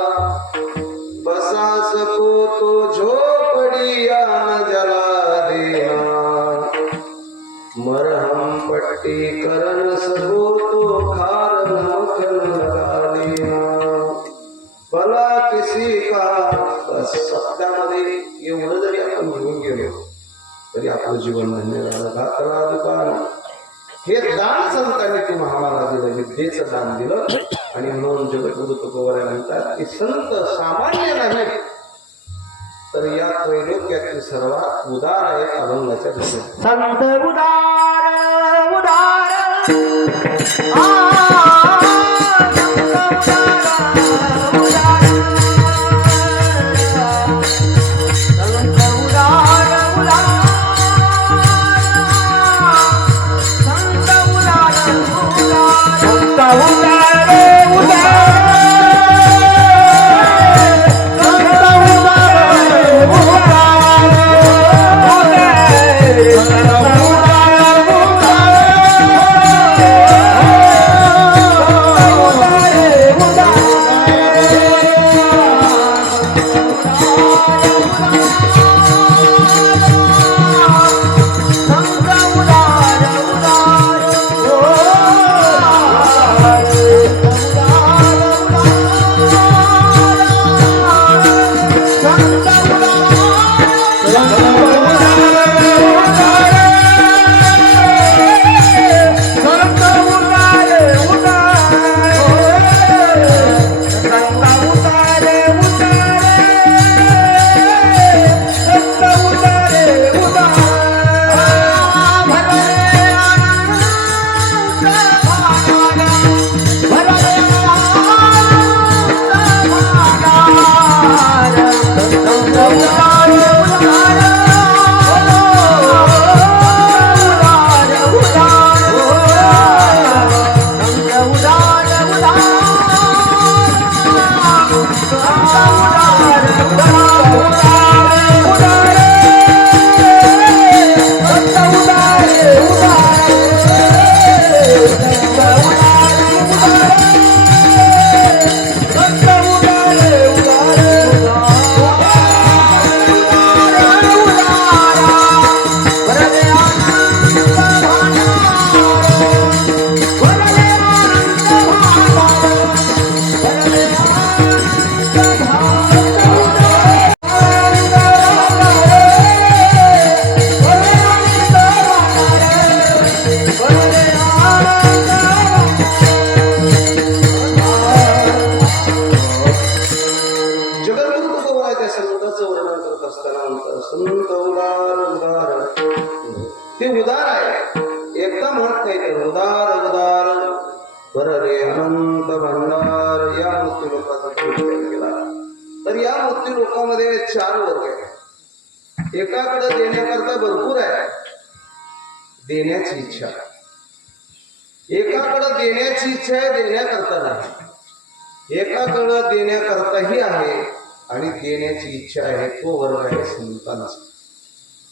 बसा सको तो झोपड़िया न जला देना, मरहम पट्टी कर न सको तो खार नमक लगा देना. भला किसी का बस सप्त्यामध्ये एवढं जरी आपण घेऊन गेलो तरी आपलं जीवन धन्य झालं. घातला दुकान हे दान संतांनी तुम्हाला आम्हाला दिलं, विद्येचं दान दिलं. आणि म्हणून जगद्गुरु तुकोबराय म्हणतात की संत सामान्य नाही तर या त्रैलोक्यातील सर्वात उदार आहेत अभंगाच्या दिशेने. संत उदार उदार अनंत भंडार या मृत्यू लोकाचा विचार केला तर या मृत्यू लोकामध्ये 4 वर्ग आहेत. एकाकडे देण्याकरता भरपूर आहे, देण्याची इच्छा. एकाकडे देण्याची इच्छा आहे, देण्याकरता नाही. एकाकडे देण्याकरताही आहे आणि देण्याची इच्छा आहे, तो वर्ग आहे संतांचा.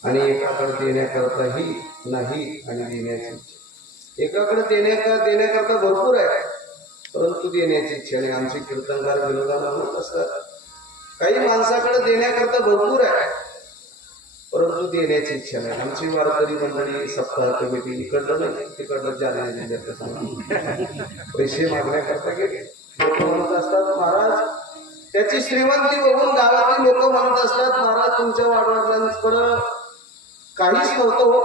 आणि एकाकडे देण्याकरताही नाही आणि देण्याची इच्छा. एकाकडे देण्याकरता भरपूर आहे परंतु देण्याची इच्छा नाही. आमचे कीर्तनकार विनोदाला म्हणत असतात, काही माणसाकडे देण्याकरता भरपूर आहे परंतु देण्याची इच्छा नाही. आमची वारकरी मंडळी सप्ताह कमिटी इकडलं नाही तिकडलं जालना जिल्ह्यात सांगतो पैसे मागण्याकरता गेले. लोक म्हणत असतात महाराज, त्याची श्रीमंती बघून गावातील लोक म्हणत असतात महाराज तुमच्या वाडवडिलांकडं काहीच नव्हतं हो.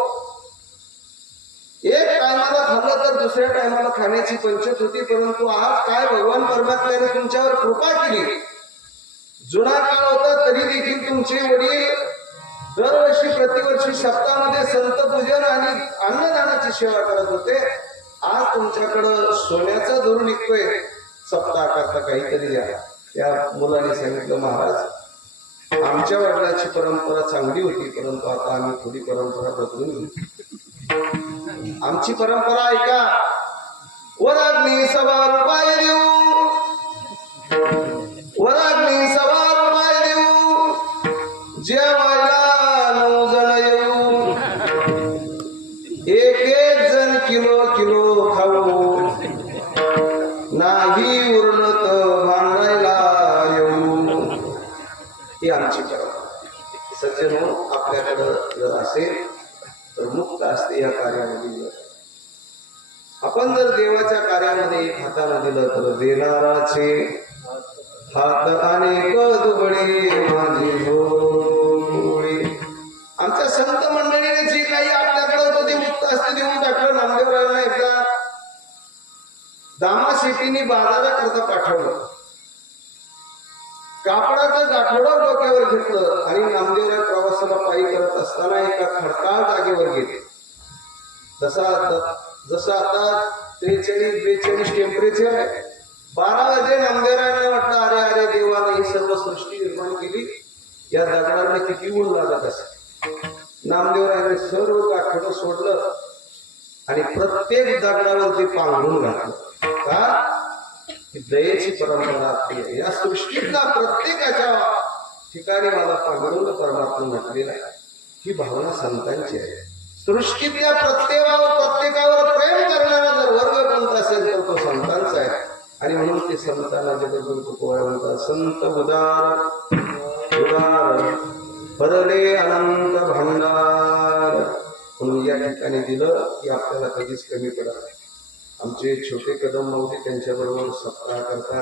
एक टायमाला खाल्लं तर दुसऱ्या टायमाला खाण्याची पंचत होती, परंतु आज काय भगवान परमात्म्याने तुमच्यावर कृपा केली. जुना काळ होता तरी देखील तुमचे वडील दरवर्षी प्रतिवर्षी सप्ताहामध्ये संत पूजन आणि अन्नदानाची सेवा करत होते. आज तुमच्याकडं सोन्याचा धरून निघतोय, सप्ताह करता काहीतरी द्या. त्या मुलाने सांगितलं महाराज आमच्या वडिलांची परंपरा चांगली होती परंतु आता आम्ही थोडी परंपरा बदलून घेऊ. आमची परंपरा ऐका, वराग्नी 1.25 रुपये देऊ, वराग्नी 1.25 रुपये देऊ, जेवायला 9 जण येऊ, एक जण किलो खाऊ, नाही उरलं तर मांडायला येऊ. ही आमची परंपरा. सज्जनो, आपल्याकडं जर असेल तर मुक्त असते या कार्यामध्ये. आपण जर देवाच्या कार्यामध्ये एक हाताने दिलं तर देणाराचे हात अनेक दुबळे माझे भोळे. आमच्या संत मंडळीने जे काही आपल्याकडे होतं ते मुक्त असते देऊन टाकलं. नामदेवरायांना एकदा दामा शेतीने बाजाराकरता पाठवलं. कापडाचं गाठोडं डोक्यावर घेतलं आणि नामदेवराय प्रवासाला पायी करत असताना एका खडकाळ जागेवर गेले. जसं आता 43-42 टेम्परेचर आहे. 12 वाजे नामदेवरायांना वाटलं अरे अरे देवाने ही सर्व सृष्टी निर्माण केली, या दगडांना किती ऊन लागत असेल. नामदेवरायाने सर्व गाठोडं सोडलं आणि प्रत्येक दगडावरती पांघरून घातलं. का? दयेची परंपरा आपली आहे. या सृष्टीतला प्रत्येकाच्या ठिकाणी मला पांघरून परमात्मा म्हटलेला आहे. ही भावना संतांची आहे. सृष्टीतल्या प्रत्येकावर प्रेम करणारा जर वर्ग कोणता असेल तर तो संतांचा आहे. आणि म्हणून ते संतांना जगद्गुरु पोवाडे म्हणतात, संत उदार उदार भरले अनंत भंडार. म्हणून या ठिकाणी दिलं की आपल्याला कधीच कमी पडत नाही. आमचे छोटे कदम माऊली त्यांच्याबरोबर सप्ताह करता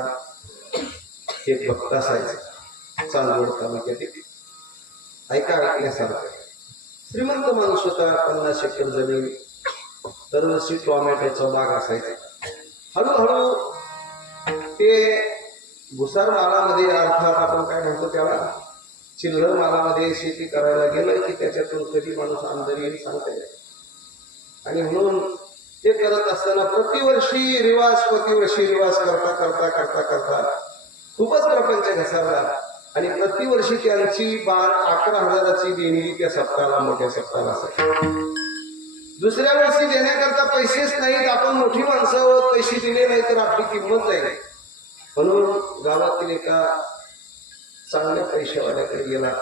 एक भक्त असायचे चांदवड तालुक्यातील. ऐकण्यासारखं. श्रीमंत माणूस होता, 50 एकर जमीन, दरवर्षी टोमॅटोचा बाग असायचा. हळूहळू ते भुसार मालामध्ये, अर्थात आपण काय म्हणतो त्याला चिल्लर मालामध्ये शेती करायला गेलं की त्याच्यातून कधी माणूस आमदारी येईल सांगता येईल. आणि म्हणून ते करत असताना प्रतिवर्षी रिवाज करता करता करता करता खूपच प्रपंच घसरला आणि प्रतिवर्षी त्यांची 11,000ची देणगी त्या सप्ताहाला, मोठ्या सप्ताहाला असायची. दुसऱ्या वर्षी देण्याकरता पैसेच नाहीत. आपण मोठी माणसं आहोत, पैसे दिले नाही तर आपली किंमत नाही. म्हणून गावातील एका चांगल्या पैशावाल्याकडे गेला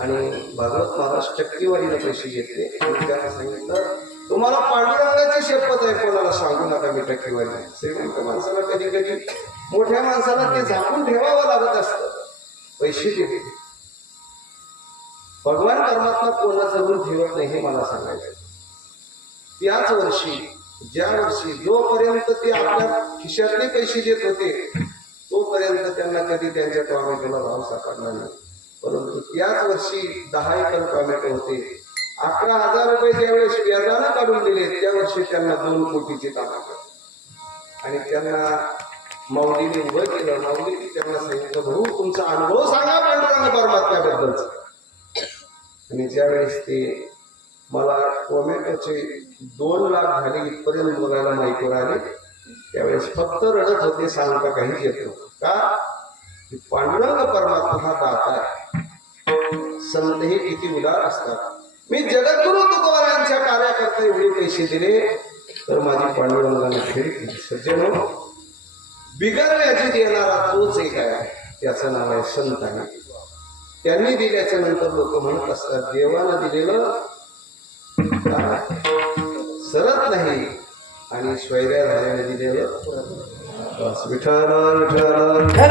आणि भागवत महाराज टक्केवारीने पैसे घेतले आणि त्याला सांगितलं तुम्हाला पांडुरंगाची शपथ आहे, कोणाला सांगू नका मी टक्केवारी. श्रीमंत माणसाला कधी कधी मोठ्या माणसाला ते झाकून ठेवावं लागत असतं. पैसे दिले. भगवान परमात्मा कोणाचं ऋण ठेवत नाही हे मला सांगायचं. त्याच वर्षी ज्या वर्षी जोपर्यंत ते आपल्या खिशातले पैसे देत होते तोपर्यंत त्यांना कधी त्यांच्या टोमॅटोला भाव सापडला नाही. परंतु त्याच वर्षी 10 एकर टोमॅटो होते. 11,000 रुपये ज्यावेळेस व्याजानं काढून दिले त्या वर्षी त्यांना 2 कोटीचे टोमॅटो. आणि त्यांना माऊलीने उभं केलं. माऊलीने त्यांना सांगितलं भाऊ तुमचा अनुभव सांगा पांडुरंग परमात्म्याबद्दलचा. आणि ज्यावेळेस ते मला टोमॅटोचे 2 लाख झाले इथपर्यंत बोलायला माहिती आले त्यावेळेस फक्त रडत होते, सांगता काहीच येत नव्हतं. का? की पांडुरंग परमात्मा हा दाता आहे. संत हे किती उदार असतात. मी जगद्गुरु तुकोबारायांच्या कार्याकरता एवढे पैसे दिले तर माझी पांडुरंगाने फेड केली. सज्जनो, बिगर व्याजी देणारा तोच एक आहे, त्याचं नाव आहे संत आहे. त्यांनी दिल्याच्या नंतर लोक म्हणत असतात देवानं दिलेलं सरत नाही आणि स्वैर्या झाल्याने दिलेलं बस. विठ्ठल विठ्ठल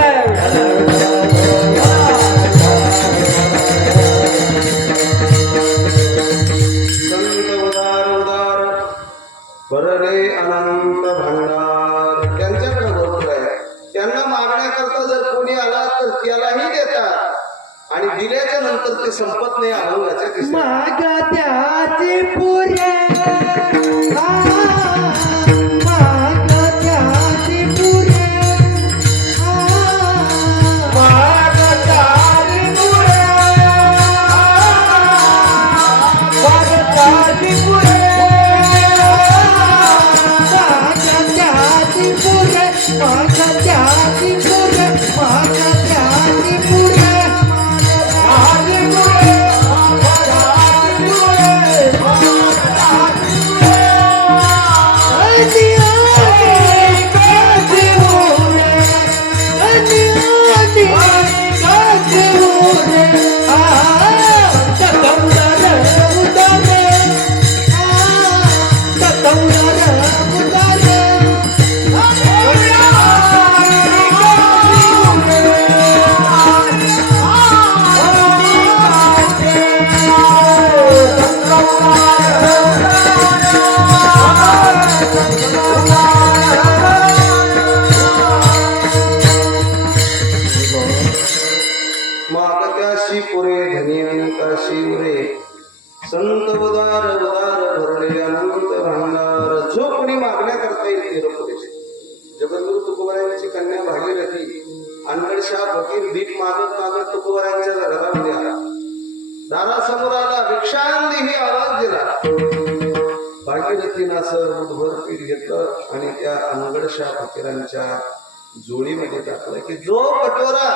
संत उदार उदार भरले अनंत भांडार. त्यांच्याकडे भरपूर आहे. त्यांना मागण्याकरता जर कोणी आला तर त्यालाही देतात आणि दिल्याच्या नंतर ते संपत नाही. अभंगाच्या दिसतात मागत्याचे पुरे मागत्याचे पुरे मागत्याचे पुरे मागत्याचे पुरे मागत्याचे पुरे मागत्याचे पुरे मागत्याचे पुरे मागत्याशी पुरे धनियंताशी उरे. संत उदार उदार भरले अनंत भांडार. जो कोणी मागण्याकरता येईल ते पुरेसे. जगद्गुरु तुकोबारायांची कन्या भागीरथी अनगडशाह फकीर भीक मागत मागत तुकोबारायांच्या घरामध्ये आला. दारासमोर आला, भिक्षांदी ही आवाज दिला. भागीरथीनं असं मुठभर पीठ घेतलं आणि त्या अनगडशाह फकीरांच्या जोडीमध्ये टाकलं की जो कटोरा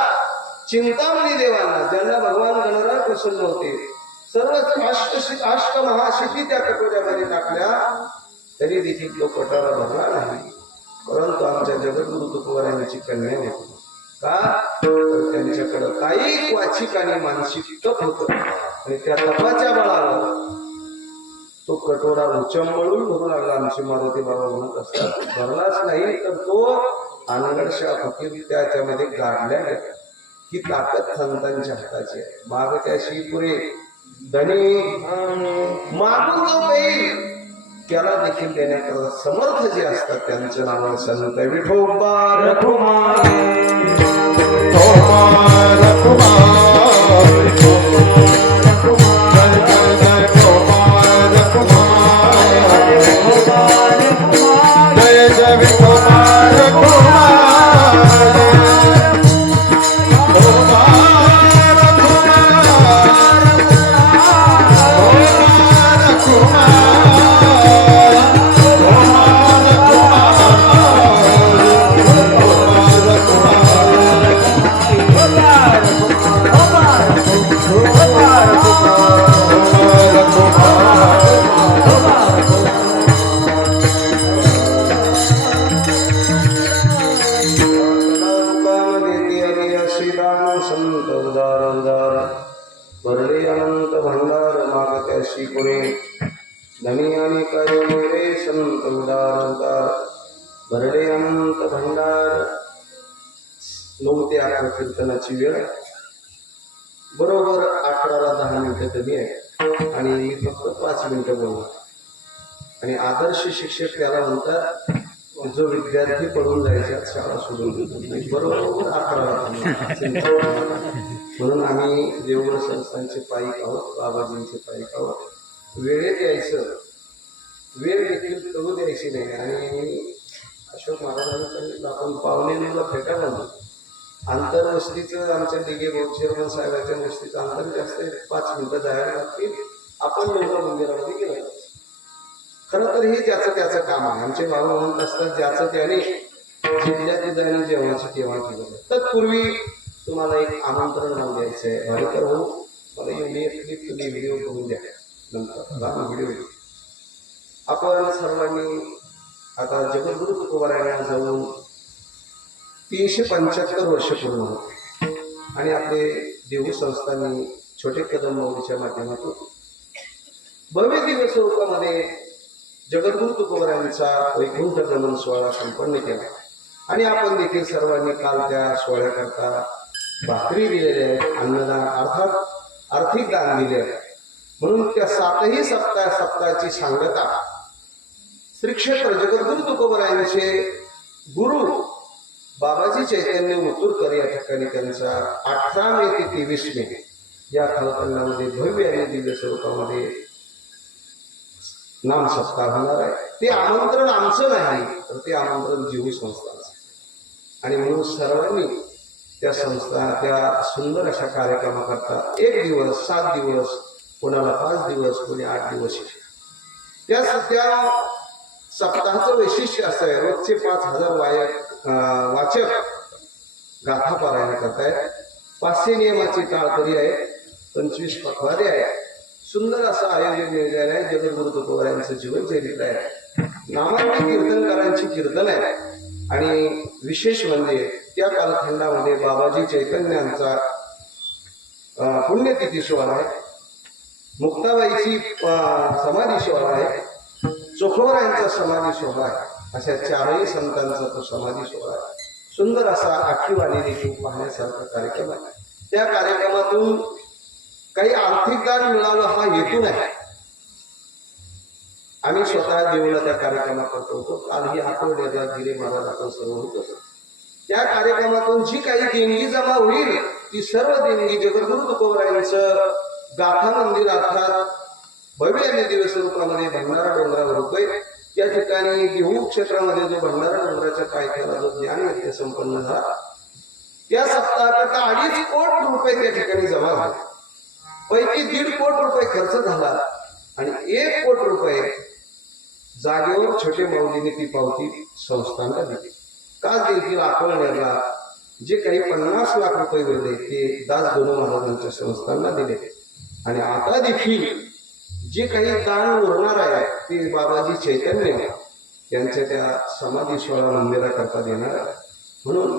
चिंतामणी देवांना, ज्यांना भगवान गणराज प्रसन्न होते, सर्व अष्ट महासिद्धी त्या कटोऱ्यामध्ये टाकल्या तरी देखील तो कटोरा भरला नाही. परंतु आमच्या जगद्गुरु तुकोबारायांची कन्या होती. का? तर त्यांच्याकडं काही वाचिक आणि मानसिक तप होत आणि त्या तपाच्या बळावर तो कटोरा उचंबळून भरू लागला. आमचे मारुती बाबा म्हणत असतात भरलाच नाही तर तो अनगडशाह फकीर त्याच्यामध्ये गाडल्या गेला. ही ताकद संतांच्या हाताची आहे. मागत्याशी पुरे धनी मागून जो येईल त्याला देखील देण्याकरता समर्थ जे असतात त्यांचं नाव आहे संत विठोबा रखुमार. संत उदार उदार भरले अनंत भांडार. मागत्याशी पुरे धनी आणि काय रे. संत उदार उदार भरले अनंत भांडार. 9 ते 11 कीर्तनाची वेळ आहे. बरोबर 11ला 10 मिनिटं कमी आहे आणि मी फक्त 5 मिनिटं बोलणार. आणि आदर्श शिक्षक त्याला म्हणतात जो विद्यार्थी पडून जायच्या शाळा सोडून देतो. बरोबर 11ला. म्हणून आम्ही देवगड संस्थांचे पायिक आहोत, बाबाजींचे पायिक आहोत. वेळेत यायचं, वेळ देखील करू द्यायची नाही. आणि अशोक महाराजांनी सांगितलं आपण पावलेला फेटा बांधू. आंतरवस्तीचं आमच्या दिघे चेअरमन साहेबांच्या वस्तीचं अंतर जास्त 5 मिनिटं जायला लागतील. आपण लोक मंदिरामध्ये गेलो खरं तर हे ज्याचं त्याचं काम आहे. आमचे बाबा म्हणत असतात ज्याचं त्याने जिल्ह्यात जाणे जेवणाची तेव्हा केलं. तत्पूर्वी तुम्हाला एक आमंत्रण नाव द्यायचं आहे. भाडेकर हो, मला एवढी एक क्लिप तुम्ही व्हिडिओ करून द्या. नंतर लहान व्हिडिओ आपण सर्वांनी आता जगद्गुरु तुकोबारायांना जाऊन 375 वर्ष पूर्ण होते आणि आपले देऊ संस्थांनी छोटे कदम माऊलीच्या माध्यमातून भव्य दिवस स्वरूपामध्ये जगद्गुरु तुकोबारायांचा वैकुंठ गमन सोहळा संपन्न केला आणि आपण देखील सर्वांनी काल त्या सोहळ्याकरता भाकरी दिलेल्या आहेत, अन्नदान अर्थात आर्थिक दान दिले आहे. म्हणून त्या सातही सप्ताहाची सांगता श्री क्षेत्र जगद्गुरु तुकोबारायांचे गुरु बाबाजी चैतन्य मुतुरकर या ठिकाणी त्यांचा 18 मे ते 23 मे या कालखंडामध्ये भव्य आणि दिव्य स्वरूपामध्ये नाम सप्ताह होणार आहे. ते आमंत्रण आमचं नाही, तर ते आमंत्रण जीव संस्थांचं आणि म्हणून सर्वांनी त्या संस्था त्या सुंदर अशा कार्यक्रमाकरता 1 दिवस, 7 दिवस, कोणाला 5 दिवस, कोणी 8 दिवस त्या सप्ताहाचं वैशिष्ट्य असं आहे. रोजचे 5000 वाचक गाथा पारायण करतायत. 500 नियमाची टाळकरी आहे, 25 पखवादे आहे. सुंदर असं आयोजन नियोजन आहे. जगद्गुरु तुकोबारायांचं जीवन चरित्र आहे. नामांकित कीर्तनकारांची कीर्तन आहे आणि विशेष म्हणजे त्या कालखंडामध्ये बाबाजी चैतन्यांचा पुण्यतिथी सोहळा आहे, मुक्ताबाईची समाधी सोहळा आहे, चोखोबारायांचा समाधी सोहळा आहे. अशा 4ही संतांचा तो समाधी सोहळा आहे. सुंदर असा आखीवाणी देखील पाहण्यासारखा कार्यक्रम आहे. त्या कार्यक्रमातून काही आर्थिक दान मिळावं हा हेतू नाही. आम्ही स्वतः देऊला त्या कार्यक्रमाकरता होतो. कालही आठवड्याला गिरे महाराज आपण सर्व होतो. त्या कार्यक्रमातून जी काही देणगी जमा होईल ती सर्व देणगी जगद्गुरु तुकोबारायांचं गाथा मंदिर अर्थात भव्य आणि दिव्य स्वरूपामध्ये भंडारा डोंगरावर होतोय. त्या ठिकाणी देहू क्षेत्रामध्ये जो भंडारा डोंगराच्या पायथ्याला जो ज्ञान यज्ञ संपन्न झाला त्या सप्ताहाकरता 2.5 कोटी रुपये त्या ठिकाणी जमा झाले. पैकी 1.5 कोटी रुपये खर्च झाला आणि 1 कोटी रुपये जागेवर छोटे माऊलीने ती पावती संस्थांना दिली. काल देखील अकोल्याला जे काही 50 लाख रुपये दिले ते दास गणू महाराजांच्या संस्थांना दिले आणि आता देखील जे काही दान उरणार आहे ते बाबाजी चैतन्य यांच्या त्या समाधी सोहळा मंदिराकरता देणार आहे. म्हणून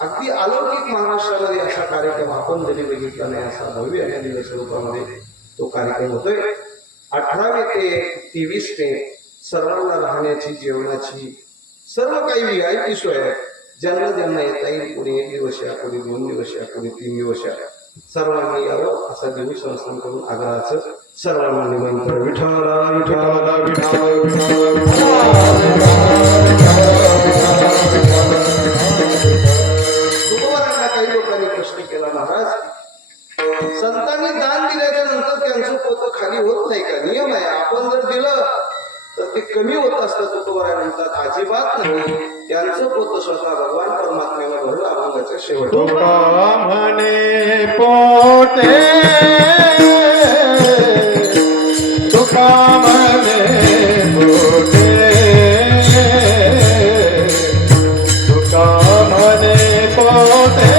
अगदी अलौकिक महाराष्ट्रामध्ये असा कार्यक्रम आपण जरी बघितला नाही असा भव्य आणि दिव्य स्वरूपामध्ये तो कार्यक्रम होतोय. 18 मे ते 23 मे सर्वांना राहण्याची जेवणाची सर्व काही VIP सोय आहे. ज्यांना ज्यांना येता येईल, कोणी 1 दिवस या, कोणी 2 दिवस या, कोणी 3 दिवस या, सर्वांनी यावं असं देऊ संस्थांकडून आग्रहाचं सर्वांना निमंत्रण. विठाला विठाला विठाला तुकोबारायांना काही लोकांनी प्रश्न केला, महाराज संतांनी दान दिल्याच्या नंतर त्यांचं पोत खाली होत नाही का? नियम आहे, आपण जर दिलं तर ते कमी होत असतं. तुकोबाराय म्हणतात अजिबात नाही, त्यांचं पोत स्वतः भगवान परमात्म्याला भरलं अभंगाच्या शेवट. तुका म्हणे पोते, तुका म्हणे पोते, तुका म्हणे पोते,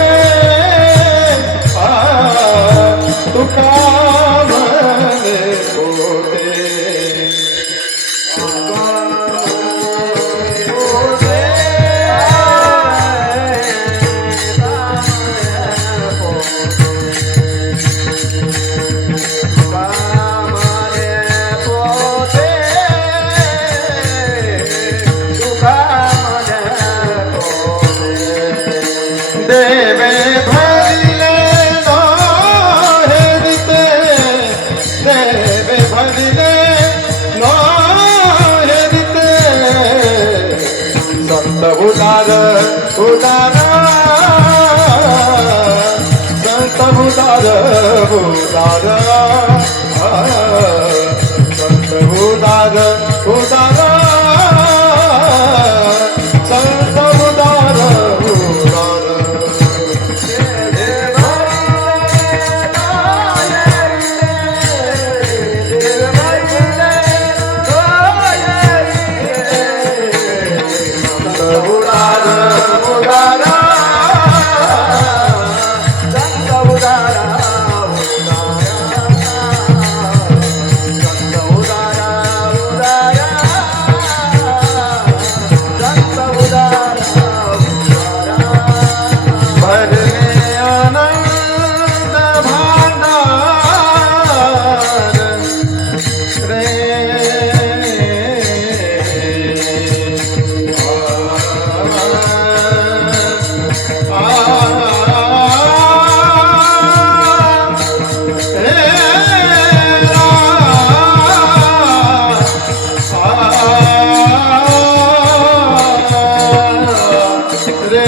तुका म्हणे पोते. रे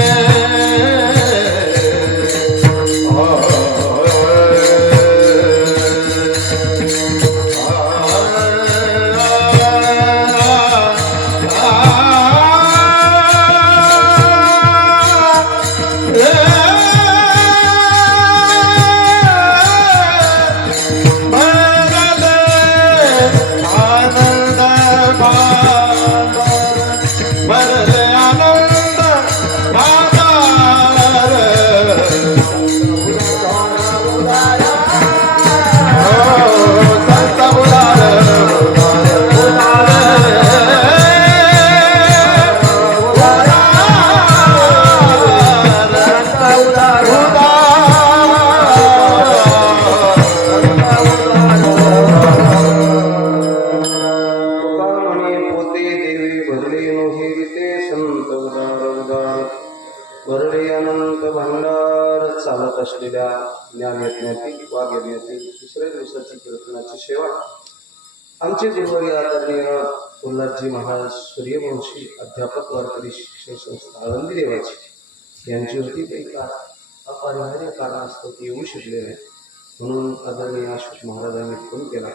तुका म्हणे पोते देवी भरले नोहेरिते संत उदार उदार भरले अनंत भांडार. चालत असलेल्या ज्ञान यज्ञातील वाघ यज्ञातील दुसऱ्या दिवसाची कीर्तनाची सेवा आमचे गुरुवर्य आदरणीय उल्हासजी महाराज सूर्यवंशी अध्यापक वारकरी शिक्षण संस्था आळंदी देवाची यांची होती काही काळ अपरिहार्य कारणास्तव ती येऊ शकले नाही. म्हणून आदरणीय अशोक महाराजांनी फोन केला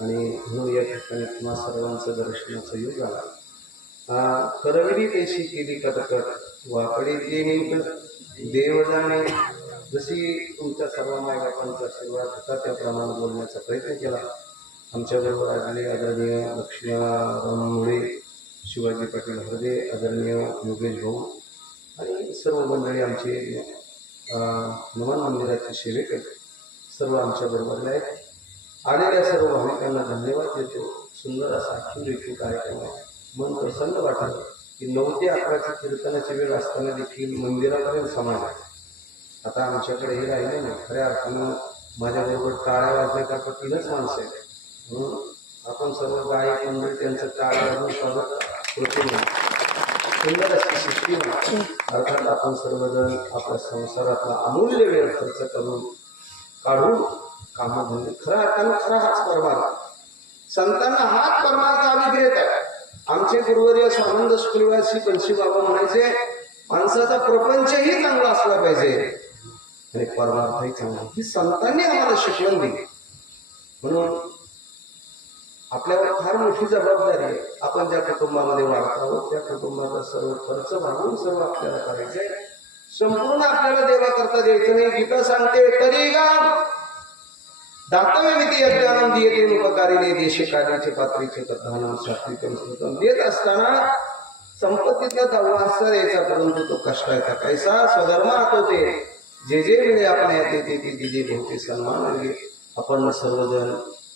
आणि म्हणून या ठिकाणी तुम्हा सर्वांचं दर्शनाचा योग आला. करविली तेशी केली कटकट वाकडे ते नेमक देव जाणे. जशी तुमच्या सर्व मायबापांचा आशीर्वाद होता त्याप्रमाणे बोलण्याचा प्रयत्न केला. आमच्याबरोबर आलेले आदरणीय लक्ष्मीराम मुळे, शिवाजी पाटील हरदे, आदरणीय योगेश भाऊ आणि सर्व मंडळी आमचे नमन मंदिराचे सेवेकरी सर्व आमच्याबरोबर आहेत. आलेल्या सर्व भाविकांना धन्यवाद देतो. सुंदर असा अखिल कार्यक्रम आहे. मन प्रसन्न वाटलं की 9 ते 11ची कीर्तनाची वेळ असताना देखील मंदिरापर्यंत समान आहे. आता आमच्याकडे हे राहिले नाही. खऱ्या अर्थानं माझ्याबरोबर टाळ्या वाजण्याकरता 3च माणसं आहेत. म्हणून आपण सर्व गायक मंडळी त्यांचं टाळ्या वाजून स्वागत कृती सुंदर अशी सृष्टी म्हणा. अर्थात आपण सर्वजण आपल्या संसारातला अमूल्य वेळ खर्च करून काढून कामधंदे खऱ्या अर्थानं खरा हाच परमार्थ. संतांना हाच परमार्थ अभिप्रेत आहे. आमचे गुरुवर्य स्वानंद स्कूलवासी पंशी बाबा म्हणायचे माणसाचा प्रपंचही चांगला असला पाहिजे आणि परमार्थही चांगला. ही संतांनी आम्हाला शिकवण दिली. म्हणून आपल्यावर फार मोठी जबाबदारी आहे. आपण ज्या कुटुंबामध्ये वाढत आहोत त्या कुटुंबाचा सर्व खर्च भागून सर्व आपल्याला करायचंय. संपूर्ण आपल्याला देवा करता द्यायचं नाही. गीता सांगते तरी गा दातव्य विधी अज्ञानम दियते उपकारिणे देशे कार्याचे पात्रीचे कथानम शास्त्रीकम स्मृतम देत असताना संपत्तीचा दावा असा द्यायचा परंतु तो कष्टाचा कैसा स्वधर्मात होते. जे जे वेळे आपण येते ते जे बहुते सन्मान म्हणजे आपण सर्वजण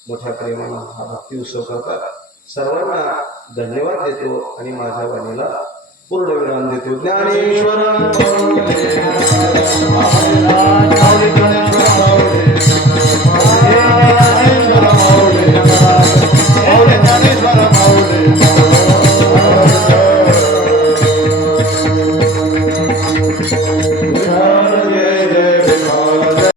मोठ्या प्रेमानं हा भक्ती उत्सव करतात. सर्वांना धन्यवाद देतो आणि माझ्या वाणीला पूर्ण विराम देतो. ज्ञानेश्वर माऊली